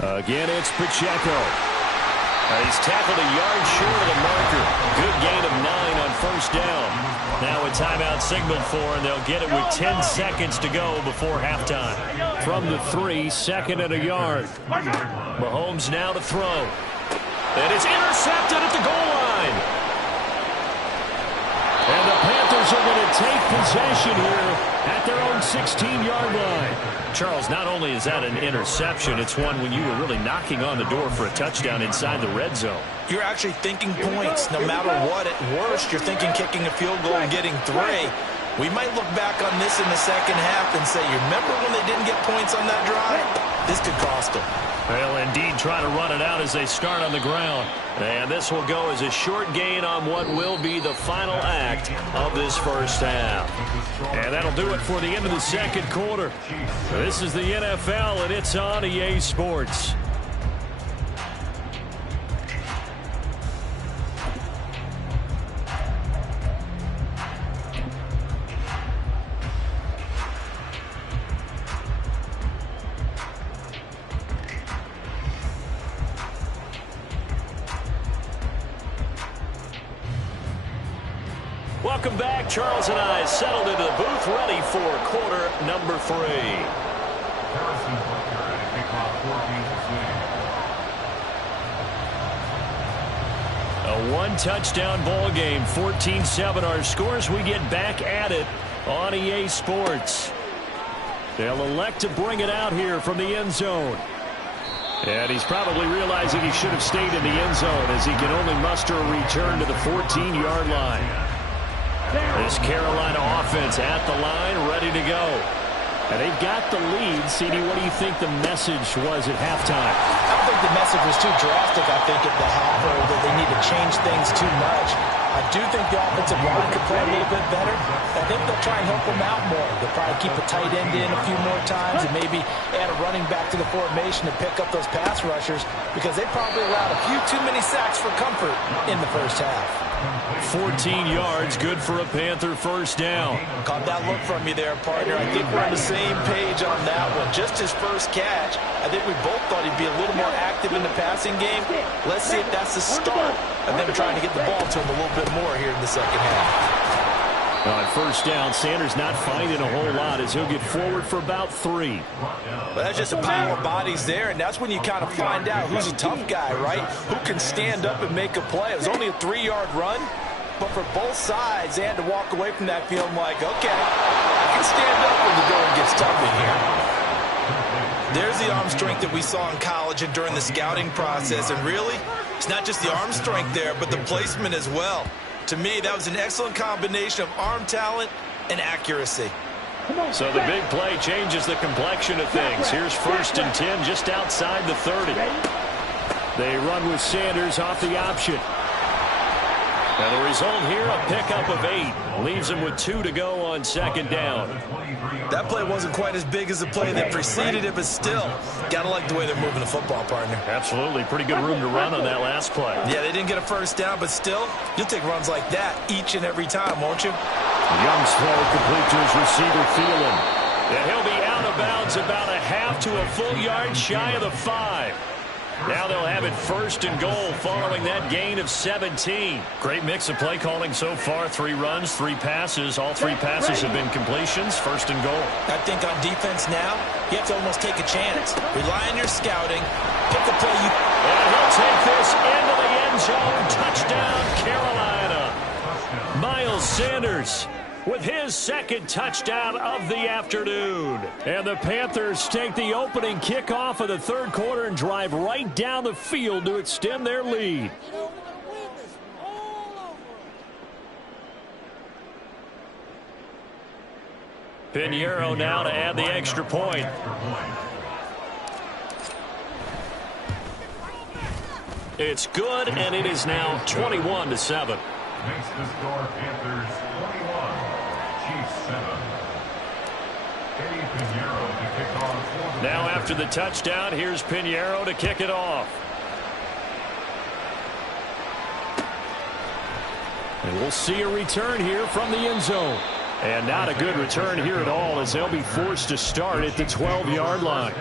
Again, it's Pacheco. He's tackled a yard short of the marker. Good gain of 9 on 1st down. Now a timeout signaled for, and they'll get it with 10 seconds to go before halftime. From the 3, 2nd and a yard. Mahomes now to throw. And it's intercepted at the goal line. And the Panthers are going to take possession here at their own 16-yard line. Charles, not only is that an interception, it's one when you were really knocking on the door for a touchdown inside the red zone. You're actually thinking points. No matter what, at worst, you're thinking kicking a field goal and getting 3. We might look back on this in the second half and say, you remember when they didn't get points on that drive? This could cost them. They'll indeed try to run it out as they start on the ground. And this will go as a short gain on what will be the final act of this first half. And that'll do it for the end of the second quarter. This is the NFL, and it's on EA Sports. Welcome back. Charles and I settled into the booth, ready for quarter number 3. Harrison Butker at a kickoff for Kansas City. A one-touchdown ball game, 14-7 our scores. We get back at it on EA Sports. They'll elect to bring it out here from the end zone. And he's probably realizing he should have stayed in the end zone as he can only muster a return to the 14-yard line. This Carolina offense at the line, ready to go. And they've got the lead. CD, what do you think the message was at halftime? I don't think the message was too drastic, I think, at the half, or that they need to change things too much. I do think the offensive line could play a little bit better. I think they'll try and help them out more. They'll probably keep a tight end in a few more times and maybe add a running back to the formation to pick up those pass rushers, because they probably allowed a few too many sacks for comfort in the first half. 14 yards, good for a Panther first down. Caught that look from you there, partner. I think we're on the same page on that one. Just his first catch, I think we both thought he'd be a little more active in the passing game. Let's see if that's the start of them trying to get the ball to him a little bit more here in the second half. On first down, Sanders not finding a whole lot as he'll get forward for about 3. Well, that's just a pile of bodies there, and that's when you kind of find out who's a tough guy, right? Who can stand up and make a play. It was only a 3-yard run, but for both sides, they had to walk away from that feeling like, okay, I can stand up when the going gets tough in here. There's the arm strength that we saw in college and during the scouting process, and really, it's not just the arm strength there, but the placement as well. To me, that was an excellent combination of arm talent and accuracy. So the big play changes the complexion of things. Here's 1st and 10 just outside the 30. They run with Sanders off the option. And the result here, a pickup of 8. Leaves him with 2 to go on second down. That play wasn't quite as big as the play that preceded it, but still, gotta like the way they're moving the football, partner. Absolutely. Pretty good room to run on that last play. Yeah, they didn't get a first down, but still, you'll take runs like that each and every time, won't you? Young's throw complete to his receiver, Thielen. And he'll be out of bounds about a half to a full yard shy of the 5. Now they'll have it 1st and goal following that gain of 17. Great mix of play calling so far. 3 runs, 3 passes. All 3 passes have been completions. 1st and goal. I think on defense now, you have to almost take a chance. Rely on your scouting. Pick the play you... And he'll take this into the end zone. Touchdown, Carolina. Miles Sanders with his 2nd touchdown of the afternoon. And the Panthers take the opening kickoff of the 3rd quarter and drive right down the field to extend their lead. Pinheiro now to add the extra point. It's good, and it is now 21-7. Makes the score Panthers 21, Chiefs 7. Eddie Pinheiro to kick off. Now after the touchdown, here's Pinheiro to kick it off. And we'll see a return here from the end zone. And not a good return here at all, as they'll be forced to start at the 12-yard line.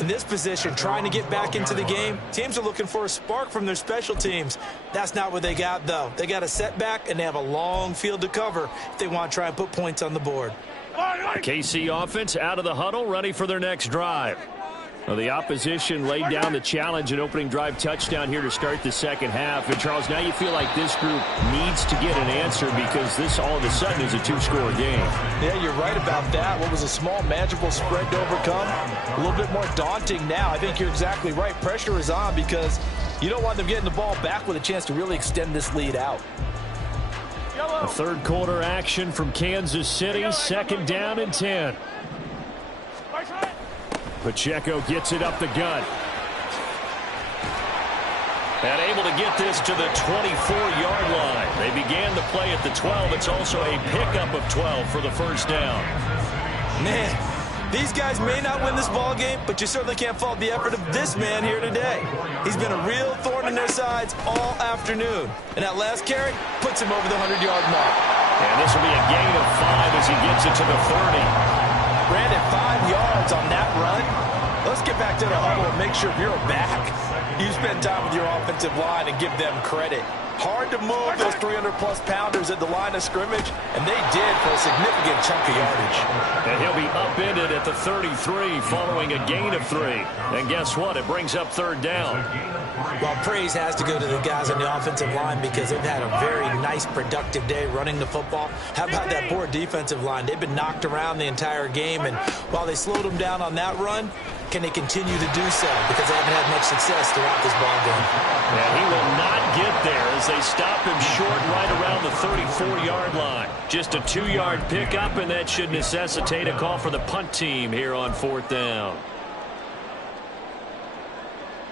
In this position, trying to get back into the game, teams are looking for a spark from their special teams. That's not what they got, though. They got a setback, and they have a long field to cover if they want to try and put points on the board. KC offense out of the huddle, ready for their next drive. Well, the opposition laid down the challenge and opening drive touchdown here to start the second half. And, Charles, now you feel like this group needs to get an answer because this all of a sudden is a 2-score game. Yeah, you're right about that. What was a small, manageable spread to overcome, a little bit more daunting now. I think you're exactly right. Pressure is on because you don't want them getting the ball back with a chance to really extend this lead out. A 3rd quarter action from Kansas City, 2nd down and 10. Pacheco gets it up the gut. And able to get this to the 24-yard line. They began the play at the 12. It's also a pickup of 12 for the first down. Man, these guys may not win this ball game, but you certainly can't fault the effort of this man here today. He's been a real thorn in their sides all afternoon. And that last carry puts him over the 100-yard mark. And this will be a gain of 5 as he gets it to the 30. Brandon, 5 yards on that run. Let's get back to the huddle and make sure if you're back, you spend time with your offensive line and give them credit. Hard to move those 300-plus pounders at the line of scrimmage, and they did for a significant chunk of yardage. And he'll be upended at the 33 following a gain of 3. And guess what? It brings up 3rd down. Well, praise has to go to the guys on the offensive line because they've had a very nice, productive day running the football. How about that poor defensive line? They've been knocked around the entire game, and while they slowed them down on that run, can they continue to do so? Because they haven't had much success throughout this ball game. And he will not get there as they stop him short right around the 34-yard line. Just a 2-yard pickup, and that should necessitate a call for the punt team here on 4th down.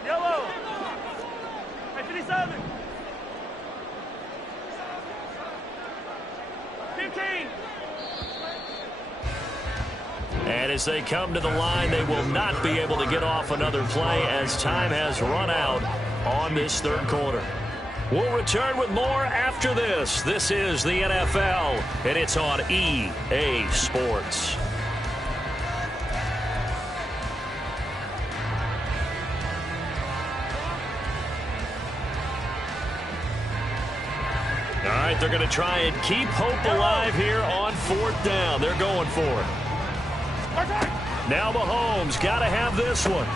Yellow. 57. 15. And as they come to the line, they will not be able to get off another play as time has run out on this third quarter. We'll return with more after this. This is the NFL, and it's on EA Sports. All right, they're going to try and keep hope alive here on 4th down. They're going for it. Now Mahomes got to have this one.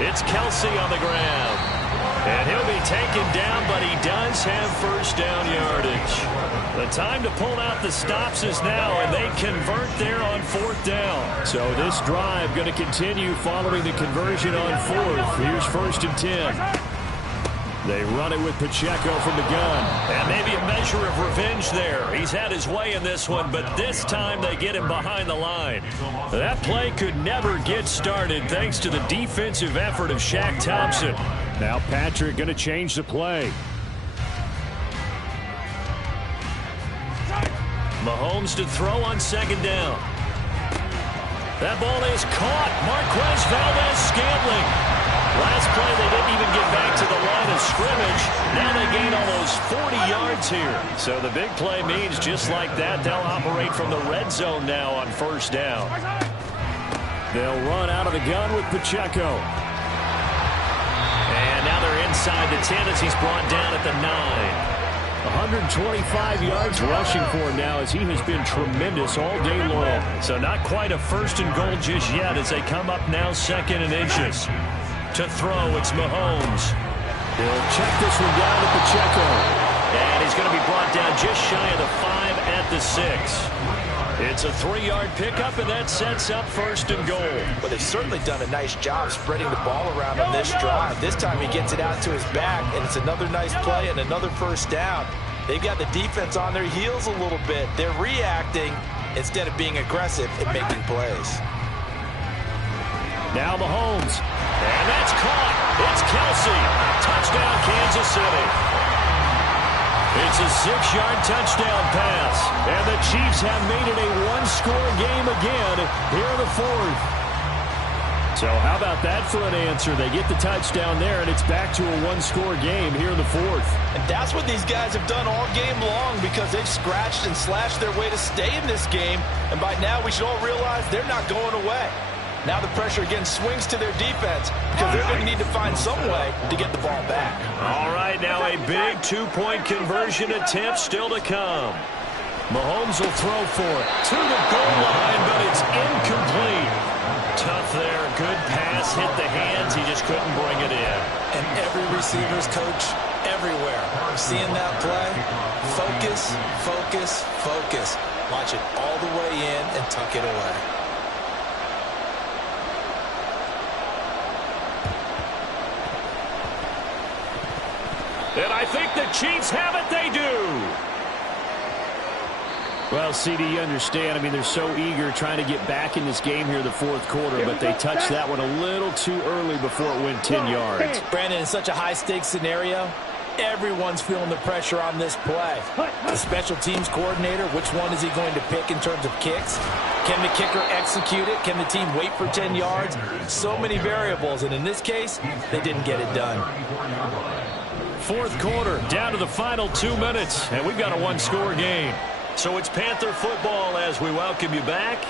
It's Kelsey on the ground. And he'll be taken down, but he does have first down yardage. The time to pull out the stops is now, and they convert there on 4th down. So this drive going to continue following the conversion on 4th. Here's 1st and 10. They run it with Pacheco from the gun. And maybe a measure of revenge there. He's had his way in this one, but this time they get him behind the line. That play could never get started thanks to the defensive effort of Shaq Thompson. Now Patrick going to change the play. Mahomes to throw on 2nd down. That ball is caught. Marquez Valdes-Scantling. Last play, they didn't even get back to the line of scrimmage. Now they gain almost 40 yards here. So the big play means just like that, they'll operate from the red zone now on 1st down. They'll run out of the gun with Pacheco. And now they're inside the 10 as he's brought down at the 9. 125 yards rushing for him now as he has been tremendous all day long. So not quite a 1st and goal just yet as they come up now 2nd and inches. To throw, it's Mahomes. He'll check this one down to Pacheco. And he's going to be brought down just shy of the 5 at the 6. It's a 3-yard pickup, and that sets up 1st and goal. But they've certainly done a nice job spreading the ball around on this drive. This time he gets it out to his back, and it's another nice play and another 1st down. They've got the defense on their heels a little bit. They're reacting instead of being aggressive and making plays. Now Mahomes. And that's caught. It's Kelsey. Touchdown, Kansas City. It's a 6-yard touchdown pass. And the Chiefs have made it a 1-score game again here in the 4th. So how about that for an answer? They get the touchdown there, and it's back to a 1-score game here in the 4th. And that's what these guys have done all game long because they've scratched and slashed their way to stay in this game. And by now we should all realize they're not going away. Now the pressure again swings to their defense because they're going to need to find some way to get the ball back. All right, now a big 2-point conversion attempt still to come. Mahomes will throw for it to the goal line, but it's incomplete. Tough there. Good pass. Hit the hands. He just couldn't bring it in. And every receiver's coach everywhere. Seeing that play, focus, focus, focus. Watch it all the way in and tuck it away. And I think the Chiefs have it. They do. Well, CD, you understand. I mean, they're so eager trying to get back in this game here in the 4th quarter, but they touched that one a little too early before it went 10 yards. Brandon, in such a high-stakes scenario, everyone's feeling the pressure on this play. The special teams coordinator, which one is he going to pick in terms of kicks? Can the kicker execute it? Can the team wait for 10 yards? So many variables, and in this case, they didn't get it done. 4th quarter, down to the final 2 minutes, and we've got a 1-score game. So it's Panther football as we welcome you back.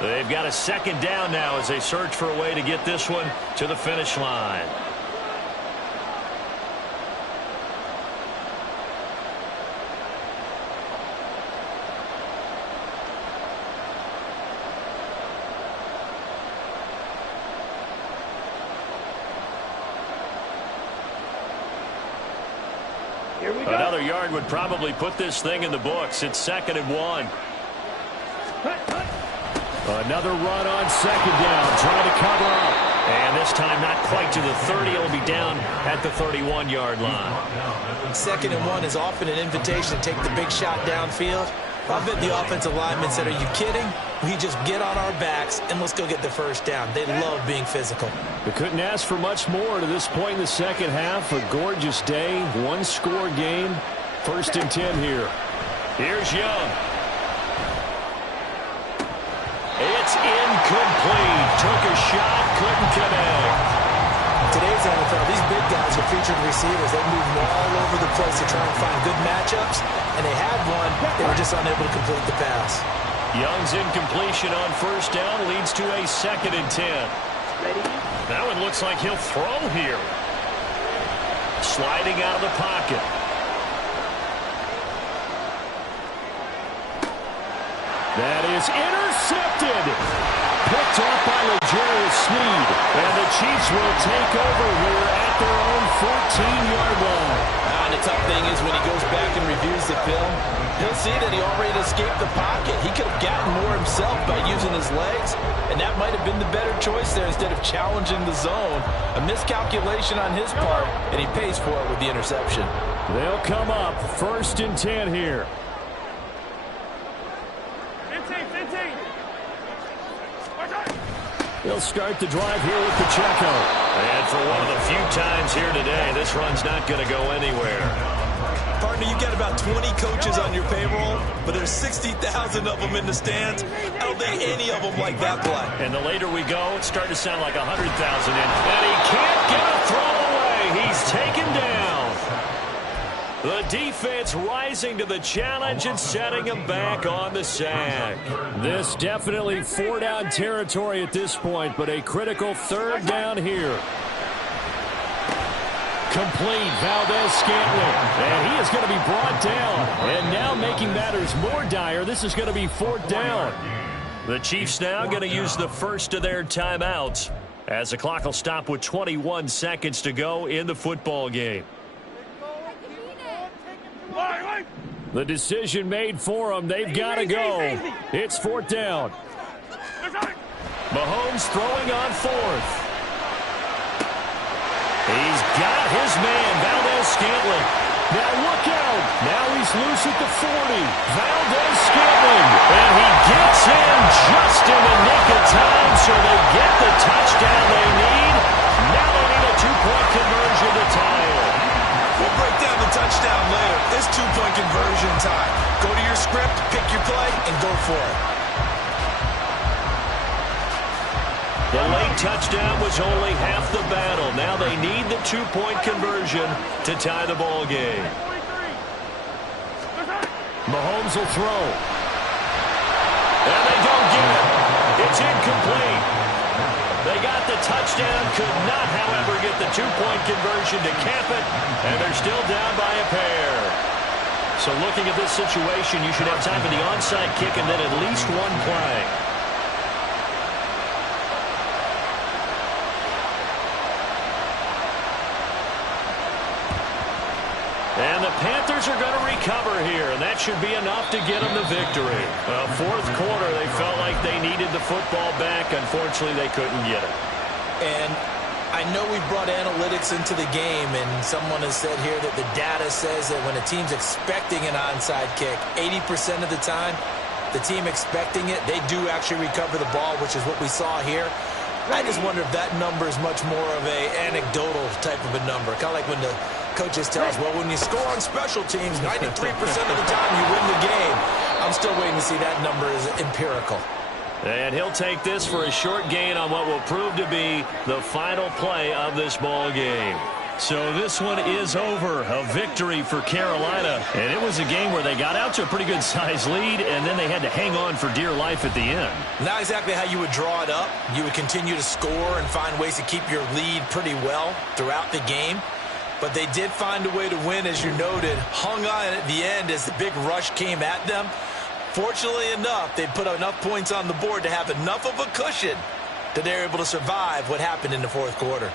They've got a 2nd down now as they search for a way to get this one to the finish line. Another yard would probably put this thing in the books. It's 2nd and 1. Another run on 2nd down, trying to cover up. And this time not quite to the 30. It'll be down at the 31-yard line. 2nd and 1 is often an invitation to take the big shot downfield. I bet the offensive lineman said, are you kidding? We just get on our backs and let's go get the first down. They love being physical. We couldn't ask for much more to this point in the second half. A gorgeous day, one-score game. 1st and 10 here. Here's Young. It's incomplete. Took a shot, couldn't connect. Today's NFL, these big guys are featured receivers. They move all over the place to try and find good matchups, and they had one. They were just unable to complete the pass. Young's incompletion on 1st down leads to a 2nd and 10. That one looks like he'll throw here. Sliding out of the pocket. That is intercepted. Picked off by L'Jarius Sneed. And the Chiefs will take over here at their own 14-yard line. And the tough thing is when he goes back and reviews the film, he'll see that he already escaped the pocket. He could have gotten more himself by using his legs, and that might have been the better choice there instead of challenging the zone. A miscalculation on his part, and he pays for it with the interception. They'll come up 1st and 10 here. 15. They'll start the drive here with Pacheco. And for one of the few times here today, this run's not going to go anywhere. Partner, you got about 20 coaches on your payroll, but there's 60,000 of them in the stands. I don't think any of them like that play. And the later we go, it's starting to sound like 100,000 in. And he can't get a throw away. He's taken down. The defense rising to the challenge and setting him back on the sack. This definitely 4-down territory at this point, but a critical 3rd down here. Complete, Valdez-Scantling. And he is going to be brought down. And now making matters more dire, this is going to be 4th down. The Chiefs now going to use the first of their timeouts as the clock will stop with 21 seconds to go in the football game. The decision made for them. They've got to go. It's 4th down. Mahomes throwing on 4th. He's got his man, Valdez-Scantling. Now look out. Now he's loose at the 40. Valdez-Scantling. And he gets in just in the nick of time, so they get the touchdown they need. Now they need a 2-point conversion to tie it. We'll break down the touchdown later. It's 2-point conversion time. Go to your script, pick your play, and go for it. The late touchdown was only half the battle. Now they need the 2-point conversion to tie the ball game. Mahomes will throw. And they don't get it. It's incomplete. They got the touchdown, could not, however, get the 2-point conversion to cap it, and they're still down by a pair. So looking at this situation, you should have time for the onside kick and then at least one play. And the Panthers are going to recover here, and that should be enough to get them the victory. 4th quarter, they felt like they needed the football back. Unfortunately, they couldn't get it. And I know we brought analytics into the game, and someone has said here that the data says that when a team's expecting an onside kick, 80% of the time, the team expecting it, they do actually recover the ball, which is what we saw here. I just wonder if that number is much more of a anecdotal type of a number. Kind of like when the coaches tell us, well, when you score on special teams, 93% of the time you win the game. I'm still waiting to see that number is empirical. And he'll take this for a short gain on what will prove to be the final play of this ball game. So this one is over. A victory for Carolina. And it was a game where they got out to a pretty good-sized lead, and then they had to hang on for dear life at the end. Not exactly how you would draw it up. You would continue to score and find ways to keep your lead pretty well throughout the game. But they did find a way to win, as you noted. Hung on at the end as the big rush came at them. Fortunately enough, they put enough points on the board to have enough of a cushion that they're able to survive what happened in the 4th quarter.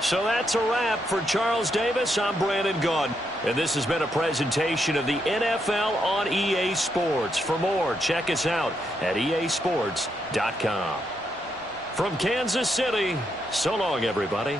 So that's a wrap for Charles Davis. I'm Brandon Gaudin. And this has been a presentation of the NFL on EA Sports. For more, check us out at easports.com. From Kansas City, so long, everybody.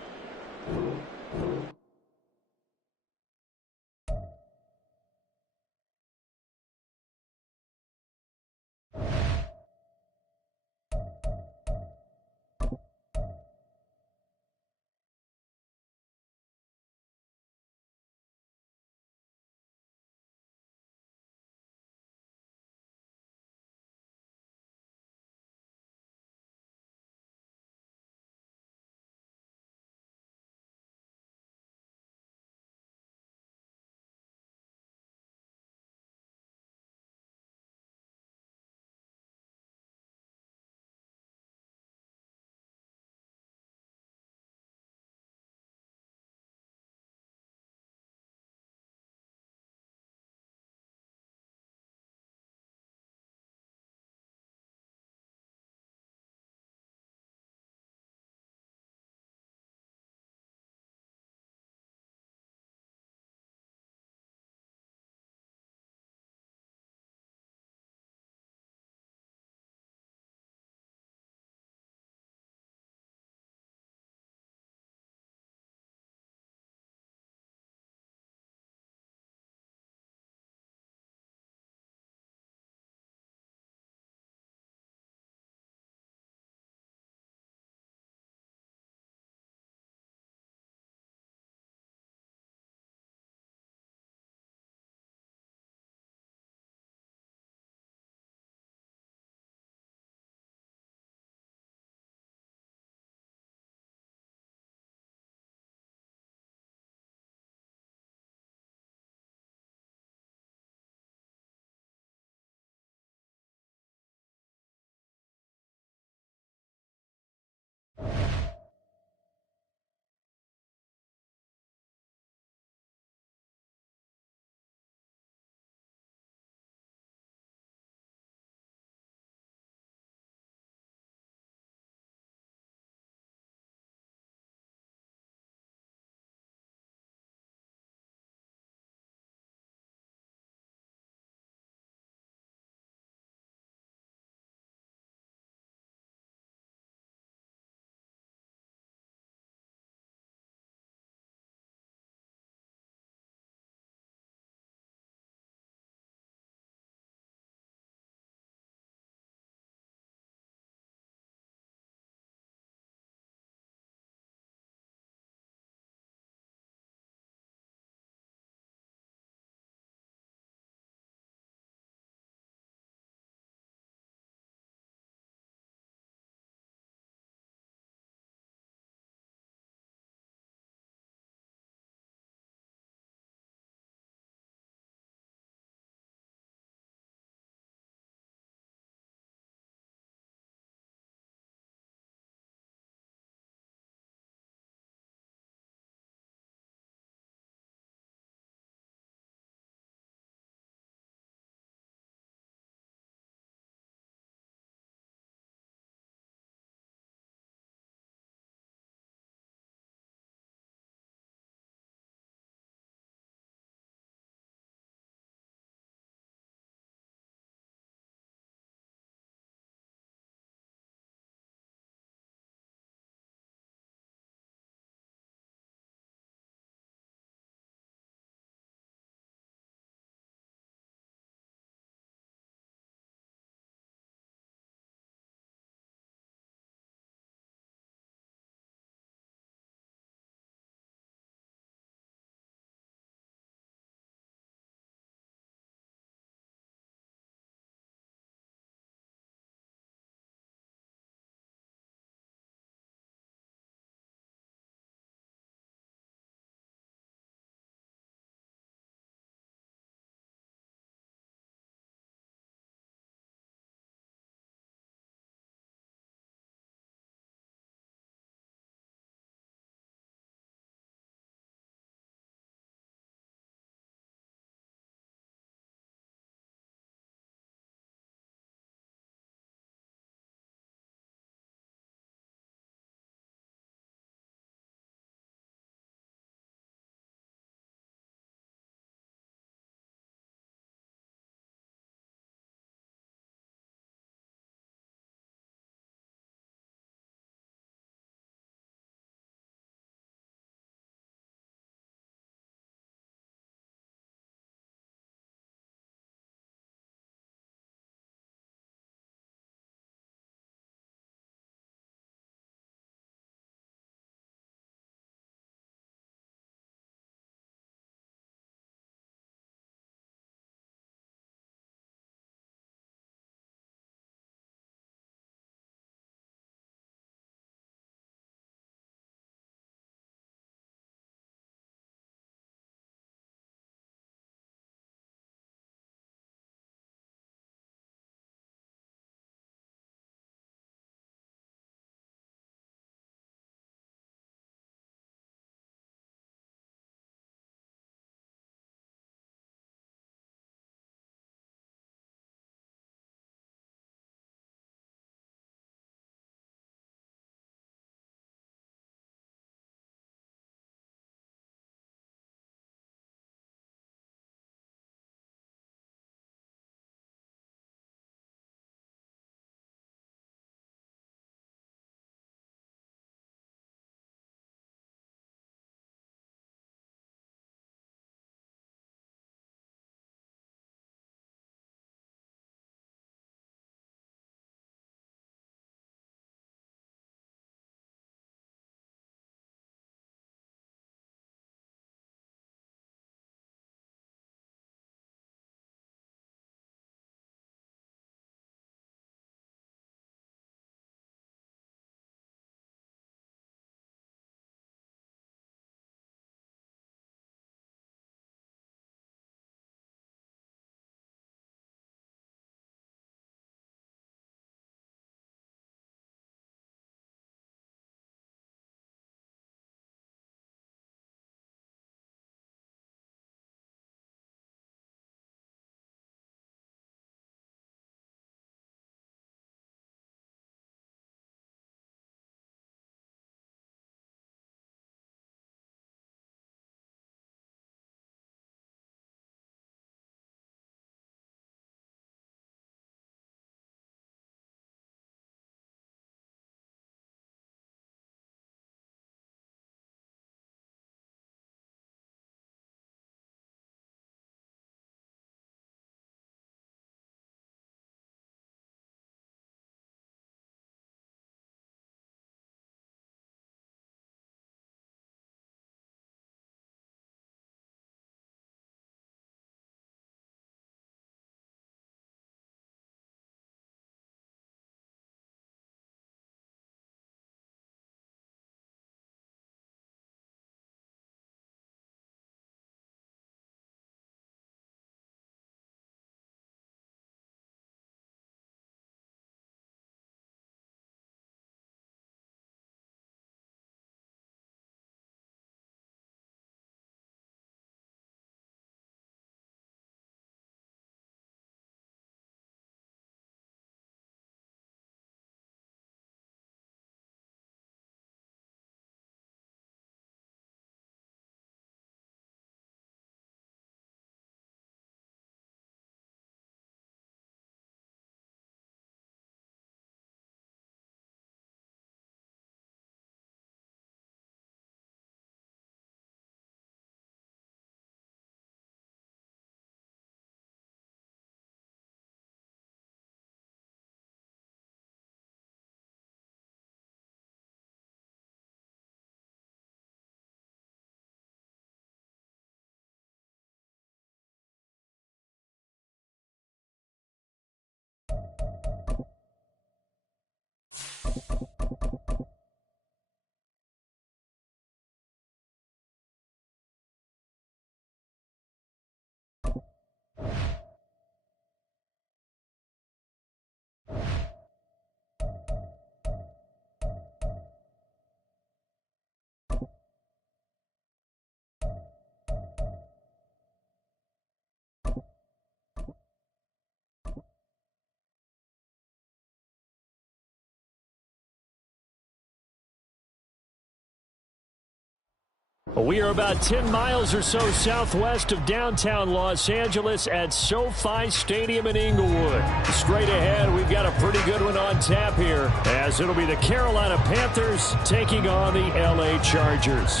We are about 10 miles or so southwest of downtown Los Angeles at SoFi Stadium in Inglewood. Straight ahead, we've got a pretty good one on tap here, as it'll be the Carolina Panthers taking on the LA Chargers.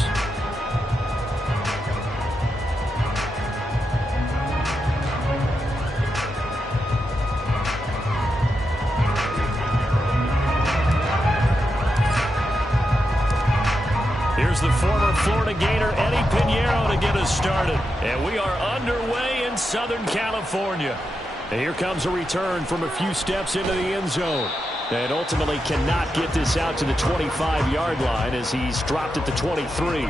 Here's the former Florida Gator Eddie Piñeiro to get us started. And we are underway in Southern California. And here comes a return from a few steps into the end zone. And ultimately cannot get this out to the 25-yard line as he's dropped at the 23.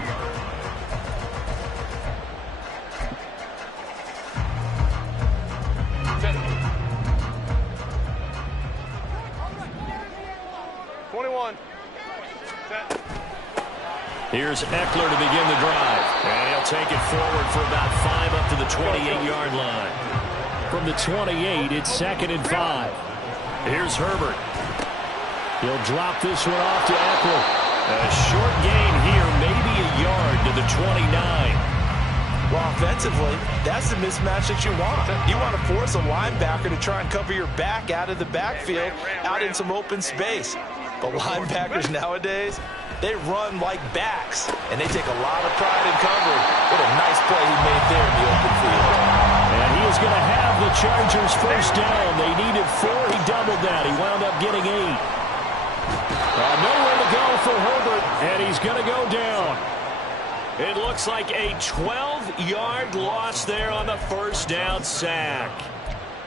Here's Eckler to begin the drive. And he'll take it forward for about 5 up to the 28-yard line. From the 28, it's 2nd and 5. Here's Herbert. He'll drop this one off to Eckler. A short gain here, maybe a yard to the 29. Well, offensively, that's the mismatch that you want. You want to force a linebacker to try and cover your back out of the backfield, out in some open space. But linebackers nowadays, they run like backs, and they take a lot of pride in covering. What a nice play he made there in the open field. And he is going to have the Chargers first down. They needed 4. He doubled that. He wound up getting 8. Nowhere to go for Herbert, and he's going to go down. It looks like a 12-yard loss there on the first down sack.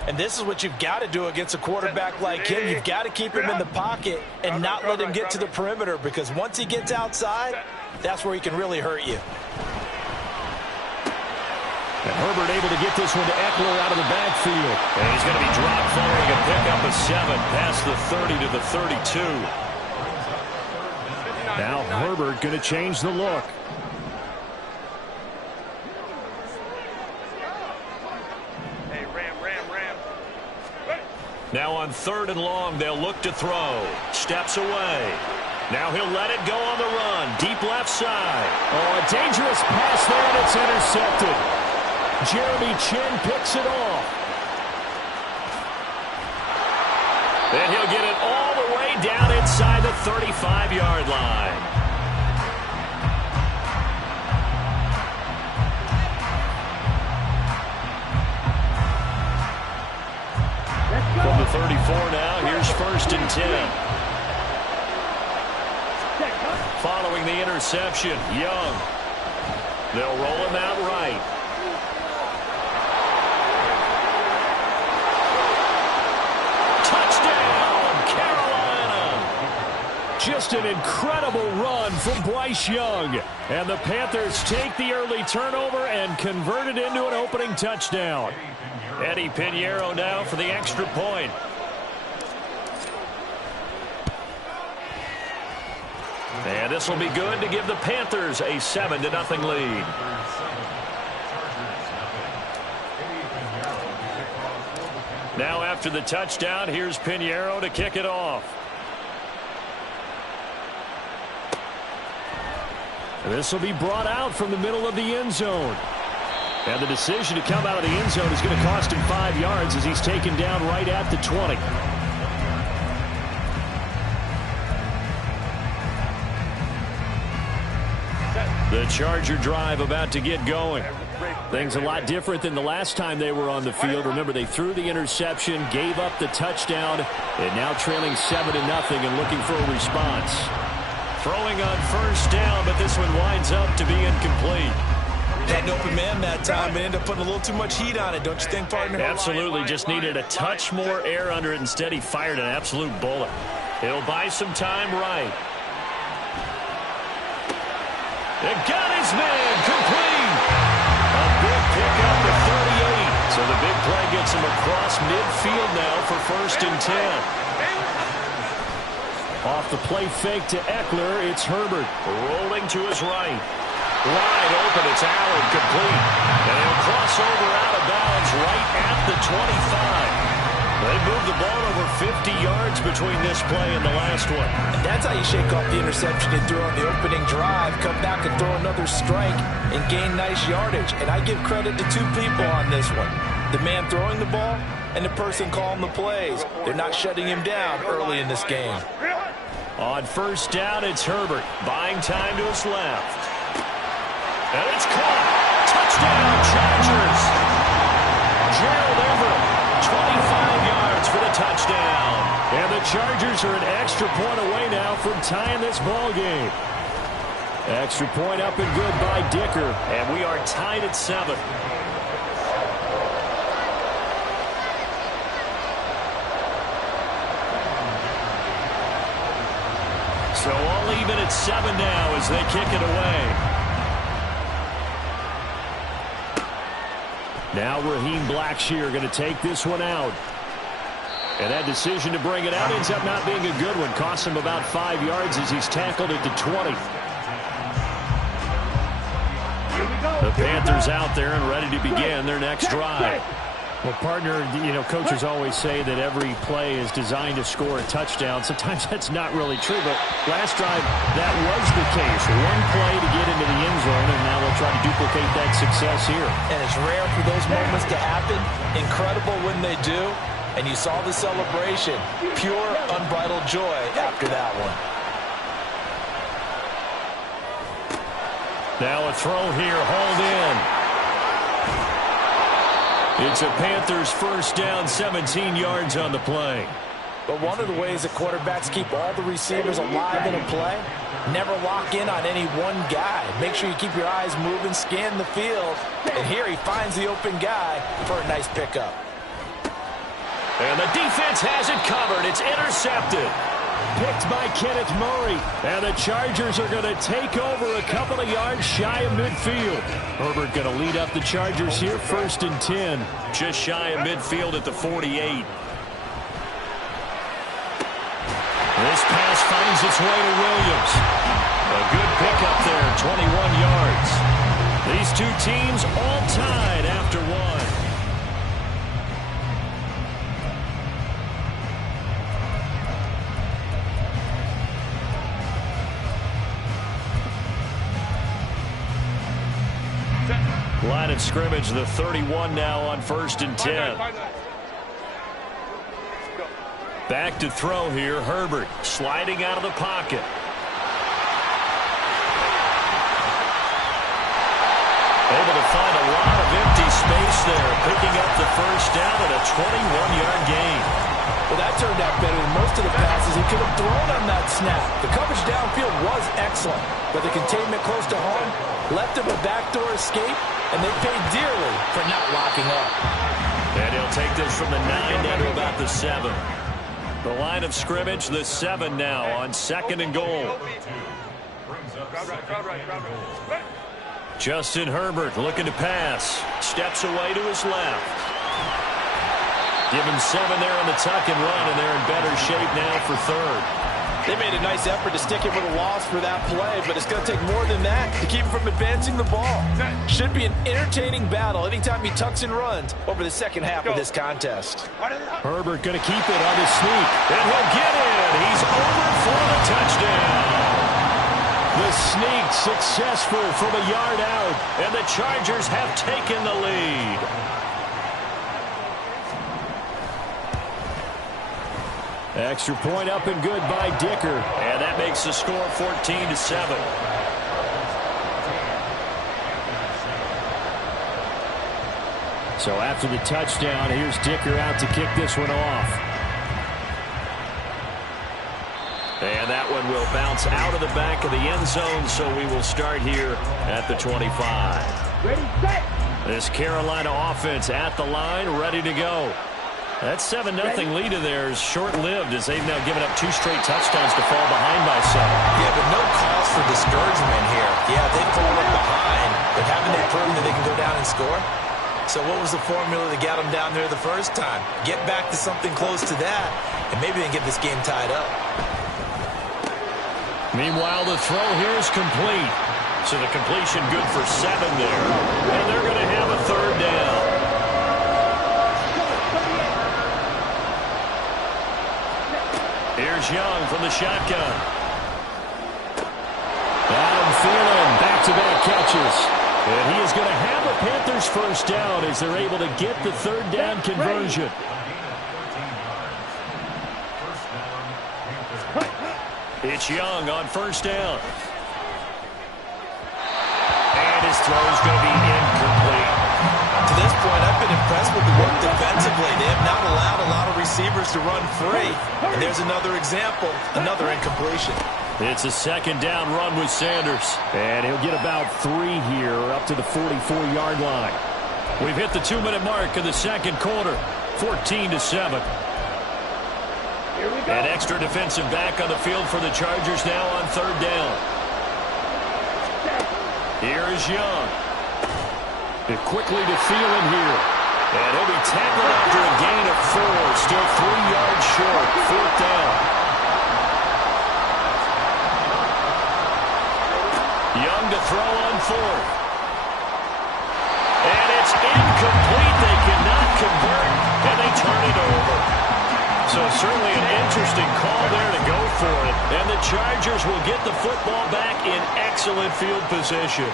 And this is what you've got to do against a quarterback like him. You've got to keep him in the pocket and not let him get to the perimeter, because once he gets outside, that's where he can really hurt you. And Herbert able to get this one to Eckler out of the backfield. And he's going to be dropped following a pickup of 7 past the 30 to the 32. Now Herbert going to change the look. Now on 3rd and long, they'll look to throw. Steps away. Now he'll let it go on the run. Deep left side. Oh, a dangerous pass there, and it's intercepted. Jeremy Chinn picks it off. And he'll get it all the way down inside the 35-yard line. From the 34 now, here's 1st and 10. Following the interception, Young. They'll roll him out right. Touchdown, Carolina! Just an incredible run from Bryce Young. And the Panthers take the early turnover and convert it into an opening touchdown. Eddie Piñeiro now for the extra point. And this will be good to give the Panthers a 7-0 lead. Now after the touchdown, here's Piñeiro to kick it off. This will be brought out from the middle of the end zone. And the decision to come out of the end zone is going to cost him 5 yards as he's taken down right at the 20. The Charger drive about to get going. Things a lot different than the last time they were on the field. Remember, they threw the interception, gave up the touchdown, and now trailing 7-0 and looking for a response. Throwing on 1st down, but this one winds up to be incomplete. Had an open man that time, but ended up putting a little too much heat on it, don't you think, partner? Absolutely. Just needed a touch more air under it. Instead, he fired an absolute bullet. He'll buy some time right. It got his man complete. A big pickup to 38. So the big play gets him across midfield now for 1st and 10. Off the play fake to Eckler, it's Herbert. Rolling to his right. Wide open, it's Allen, complete. And he'll cross over out of bounds right at the 25. They moved the ball over 50 yards between this play and the last one. And that's how you shake off the interception he threw on the opening drive, come back and throw another strike and gain nice yardage. And I give credit to two people on this one. The man throwing the ball and the person calling the plays. They're not shutting him down early in this game. On 1st down, it's Herbert. Buying time to his left. And it's caught. Touchdown, Chargers. Gerald Everett, 25 yards for the touchdown. And the Chargers are an extra point away now from tying this ball game. Extra point up and good by Dicker. And we are tied at 7. So all even at 7 now as they kick it away. Now Raheem Blackshear going to take this one out. And that decision to bring it out ends up not being a good one. Costs him about 5 yards as he's tackled at the 20. The Panthers out there and ready to begin their next drive. Well, partner, coaches always say that every play is designed to score a touchdown. Sometimes that's not really true, but last drive, that was the case. One play to get into the end zone, and now they'll try to duplicate that success here. And it's rare for those moments to happen. Incredible when they do. And you saw the celebration. Pure, unbridled joy after that one. Now a throw here, hauled in. It's a Panthers 1st down, 17 yards on the play. But one of the ways that quarterbacks keep all the receivers alive in a play, never lock in on any one guy. Make sure you keep your eyes moving, scan the field. And here he finds the open guy for a nice pickup. And the defense has it covered. It's intercepted. Picked by Kenneth Murray. And the Chargers are going to take over a couple of yards shy of midfield. Herbert going to lead up the Chargers here, 1st and 10. Just shy of midfield at the 48. This pass finds its way to Williams. A good pickup there, 21 yards. These two teams all tied after one. Line of scrimmage, the 31 now on 1st and 10. Back to throw here, Herbert sliding out of the pocket. Able to find a lot of empty space there, picking up the 1st down at a 21-yard gain. Well, that turned out better than most of the passes he could have thrown on that snap. The coverage downfield was excellent, but the containment close to home left him a backdoor escape, and they paid dearly for not locking up. And he'll take this from the 9 down to about the 7. The line of scrimmage, the 7 now on 2nd and goal. Justin Herbert looking to pass. Steps away to his left. Give him 7 there on the tuck and run, and they're in better shape now for 3rd. They made a nice effort to stick him with a loss for that play, but it's going to take more than that to keep him from advancing the ball. Should be an entertaining battle anytime he tucks and runs over the second half of this contest. Herbert going to keep it on his sneak, and he'll get in. He's over for the touchdown. The sneak successful from a yard out, and the Chargers have taken the lead. Extra point up and good by Dicker. And that makes the score 14-7. So after the touchdown, here's Dicker out to kick this one off. And that one will bounce out of the back of the end zone, so we will start here at the 25. Ready, set. This Carolina offense at the line, ready to go. That 7-0 lead of theirs short-lived as they've now given up 2 straight touchdowns to fall behind by 7. Yeah, but no cause for discouragement here. Yeah, they've fallen behind, but haven't they proven that they can go down and score? So what was the formula that got them down there the first time? Get back to something close to that, and maybe they can get this game tied up. Meanwhile, the throw here is complete. So the completion good for 7 there. And they're going to have a third down. Here's Young from the shotgun. Adam Thielen, back-to-back catches. And he is going to have a Panthers first down as they're able to get the third down conversion. It's Young on first down. And his throw is going to be incomplete. To this point, I've been impressed with the work defensively. They have not allowed a lot of receivers to run free. And there's another example, another incompletion. It's a second down run with Sanders. And he'll get about 3 here up to the 44-yard line. We've hit the 2-minute mark in the second quarter. 14-7. An extra defensive back on the field for the Chargers now on third down. Here is Young. And quickly to Thielen here. And he'll be tackled after a gain of 4. Still 3 yards short. Fourth down. Young to throw on fourth. And it's incomplete. They cannot convert. And they turn it over. So certainly an interesting call there to go for it. And the Chargers will get the football back in excellent field position.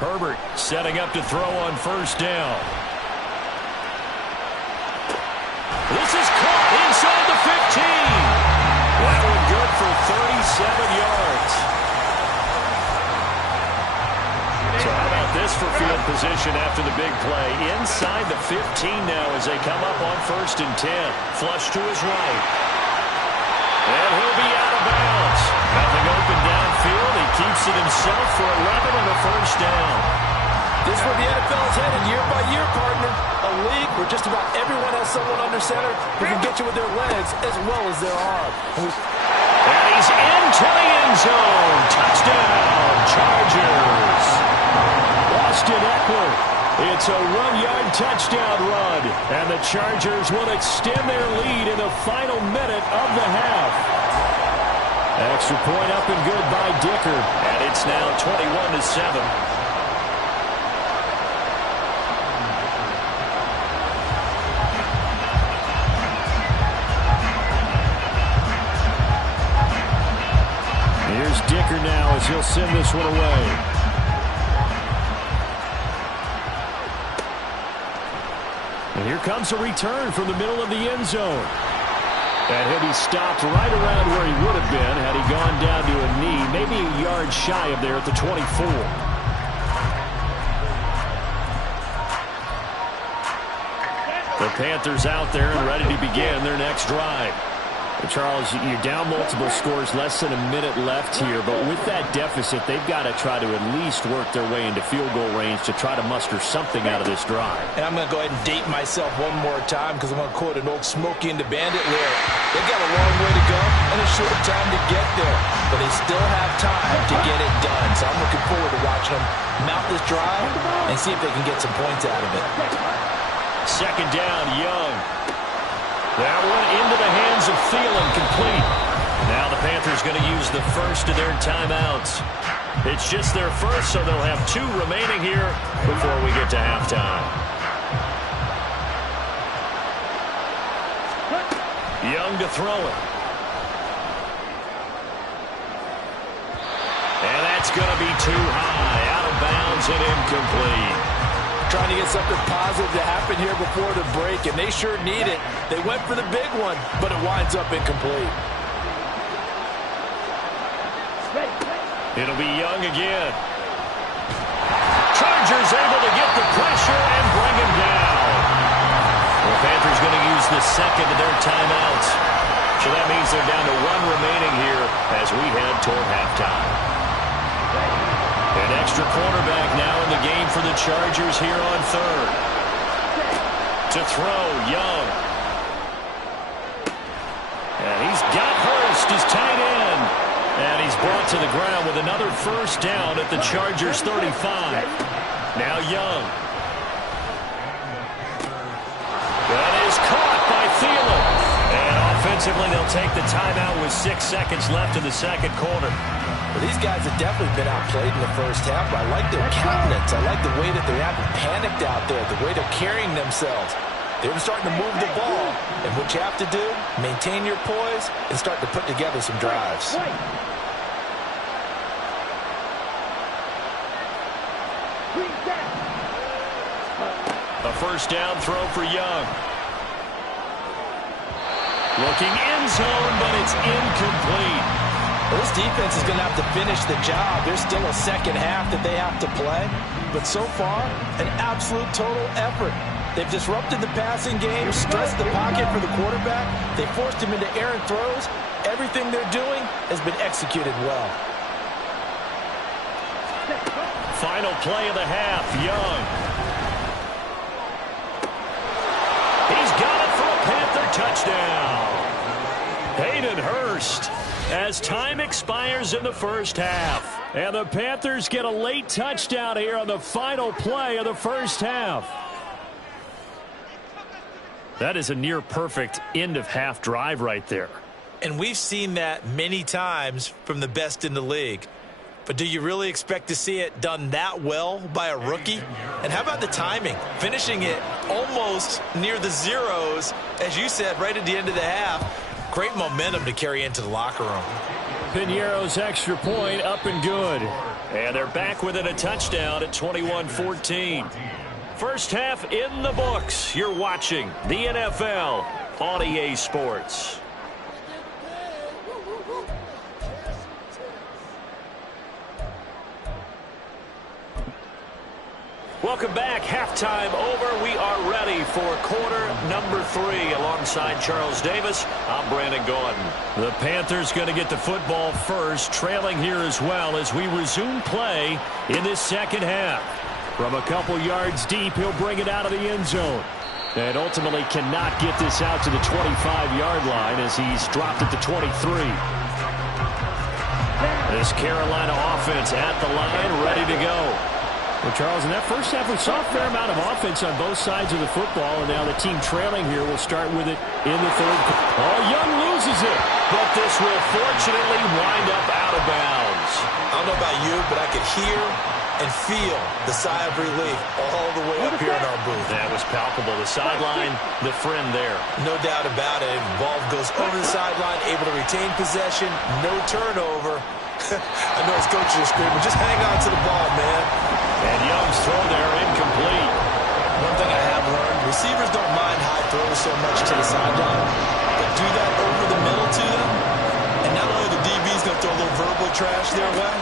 Herbert setting up to throw on first down. This is caught inside the 15. That one good for 37 yards. So how about this for field position after the big play? Inside the 15 now as they come up on 1st and 10. Flush to his right. And he'll be out of bounds. Nothing open downfield. He keeps it himself for 11 and a first down. This is where the NFL is headed year by year, partner. A league where just about everyone has someone under center who can get you with their legs as well as their arm. And he's into the end zone. Touchdown, Chargers. Austin Eckler. It's a 1-yard touchdown run. And the Chargers will extend their lead in the final minute of the half. Extra point up and good by Dicker. And it's now 21-7. Here's Dicker now as he'll send this one away. And here comes a return from the middle of the end zone. And he'll be stopped right around where he would have been had he gone down to a knee, maybe a yard shy of there at the 24. The Panthers out there and ready to begin their next drive. Charles, you're down multiple scores, less than a minute left here, but with that deficit, they've got to try to at least work their way into field goal range to try to muster something out of this drive. And I'm going to go ahead and date myself one more time because I'm going to quote an old Smokey and the Bandit lyric. They've got a long way to go and a short time to get there, but they still have time to get it done. So I'm looking forward to watching them mount this drive and see if they can get some points out of it. Second down, Young. That one into the hands of Thielen, complete. Now the Panthers going to use the first of their timeouts. It's just their first, so they'll have 2 remaining here before we get to halftime. Young to throw it. And that's going to be too high, out of bounds and incomplete. Trying to get something positive to happen here before the break, and they sure need it. They went for the big one, but it winds up incomplete. It'll be Young again. Chargers able to get the pressure and bring him down. The Panthers going to use the second of their timeouts. So that means they're down to 1 remaining here as we head toward halftime. An extra cornerback now in the game for the Chargers here on third. To throw, Young. And he's got Hurst as tight end. And he's brought to the ground with another first down at the Chargers 35. Now Young. That is caught by Thielen. And offensively, they'll take the timeout with 6 seconds left in the second quarter. Well, these guys have definitely been outplayed in the first half, but I like their countenance. I like the way that they haven't panicked out there, the way they're carrying themselves. They're starting to move the ball, and what you have to do, maintain your poise and start to put together some drives. A first down throw for Young. Looking end zone, but it's incomplete. Well, this defense is going to have to finish the job. There's still a second half that they have to play, but so far, an absolute total effort. They've disrupted the passing game, stressed the pocket for the quarterback. They forced him into errant throws. Everything they're doing has been executed well. Final play of the half, Young. He's got it for a Panther touchdown. Hayden Hurst, as time expires in the first half. And the Panthers get a late touchdown here on the final play of the first half. That is a near-perfect end-of-half drive right there. And we've seen that many times from the best in the league. But do you really expect to see it done that well by a rookie? And how about the timing? Finishing it almost near the zeros, as you said, right at the end of the half. Great momentum to carry into the locker room. Piñeiro's extra point up and good. And they're back within a touchdown at 21-14. First half in the books. You're watching the NFL on EA Sports. Welcome back. Halftime over. We are ready for quarter number 3. Alongside Charles Davis, I'm Brandon Gaudin. The Panthers going to get the football first, trailing here as well as we resume play in this second half. From a couple yards deep, he'll bring it out of the end zone. And ultimately cannot get this out to the 25-yard line as he's dropped at the 23. This Carolina offense at the line, ready to go. Well, Charles, in that first half, we saw a fair amount of offense on both sides of the football, and now the team trailing here will start with it in the third. Oh, Young loses it, but this will fortunately wind up out of bounds. I don't know about you, but I could hear and feel the sigh of relief all the way up here in our booth. That was palpable. The sideline, the friend there. No doubt about it. Ball goes over the sideline, able to retain possession, no turnover. I know his coaches are screaming, just hang on to the ball, man. And Young's throw there incomplete. One thing I have learned, receivers don't mind high throws so much to the sideline, but do that over the middle to them, and not only the DB's going to throw a little verbal trash their way,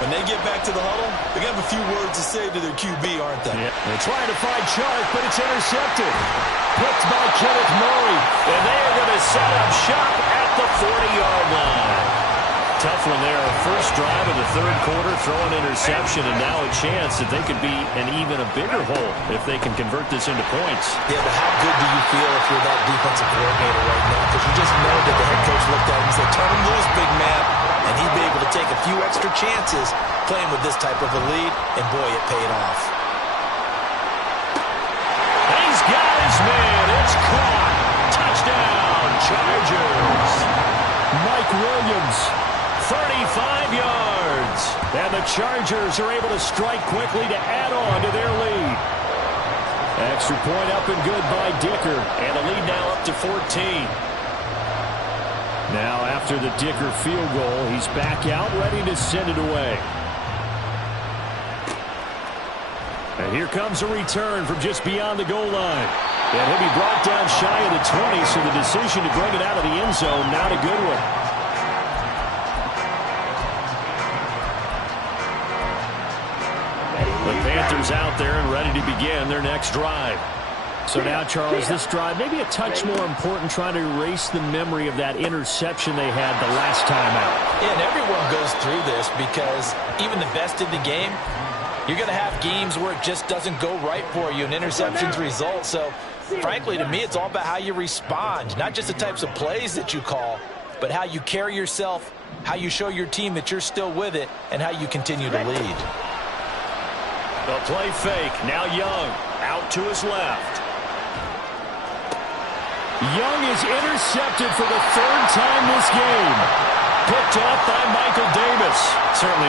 when they get back to the huddle, they're going to have a few words to say to their QB, aren't they? Yeah. They're trying to find Chark, but it's intercepted. Picked by Kenneth Murray, and they are going to set up shop at the 40-yard line. Tough one there. First drive of the third quarter, throw an interception, and now a chance that they could be an even a bigger hole if they can convert this into points. Yeah, but how good do you feel if you're that defensive coordinator right now? Because you just know that the head coach looked at him and said, turn him loose, big man. And he'd be able to take a few extra chances playing with this type of a lead, and boy, it paid off. He's got his man. It's caught. Touchdown, Chargers. Mike Williams, 35 yards. And the Chargers are able to strike quickly to add on to their lead. Extra point up and good by Dicker. And the lead now up to 14. Now after the Dicker field goal, he's back out ready to send it away. And here comes a return from just beyond the goal line. And he'll be brought down shy of the 20, so the decision to bring it out of the end zone, not a good one. The Panthers out there and ready to begin their next drive. So now, Charles, this drive maybe a touch more important, trying to erase the memory of that interception they had the last time out. Yeah, and everyone goes through this because even the best in the game, you're going to have games where it just doesn't go right for you and interceptions result. So, frankly, to me, it's all about how you respond, not just the types of plays that you call. but how you carry yourself, how you show your team that you're still with it, and how you continue to lead. The play fake. Now Young out to his left. Young is intercepted for the third time this game. Picked off by Michael Davis. Certainly not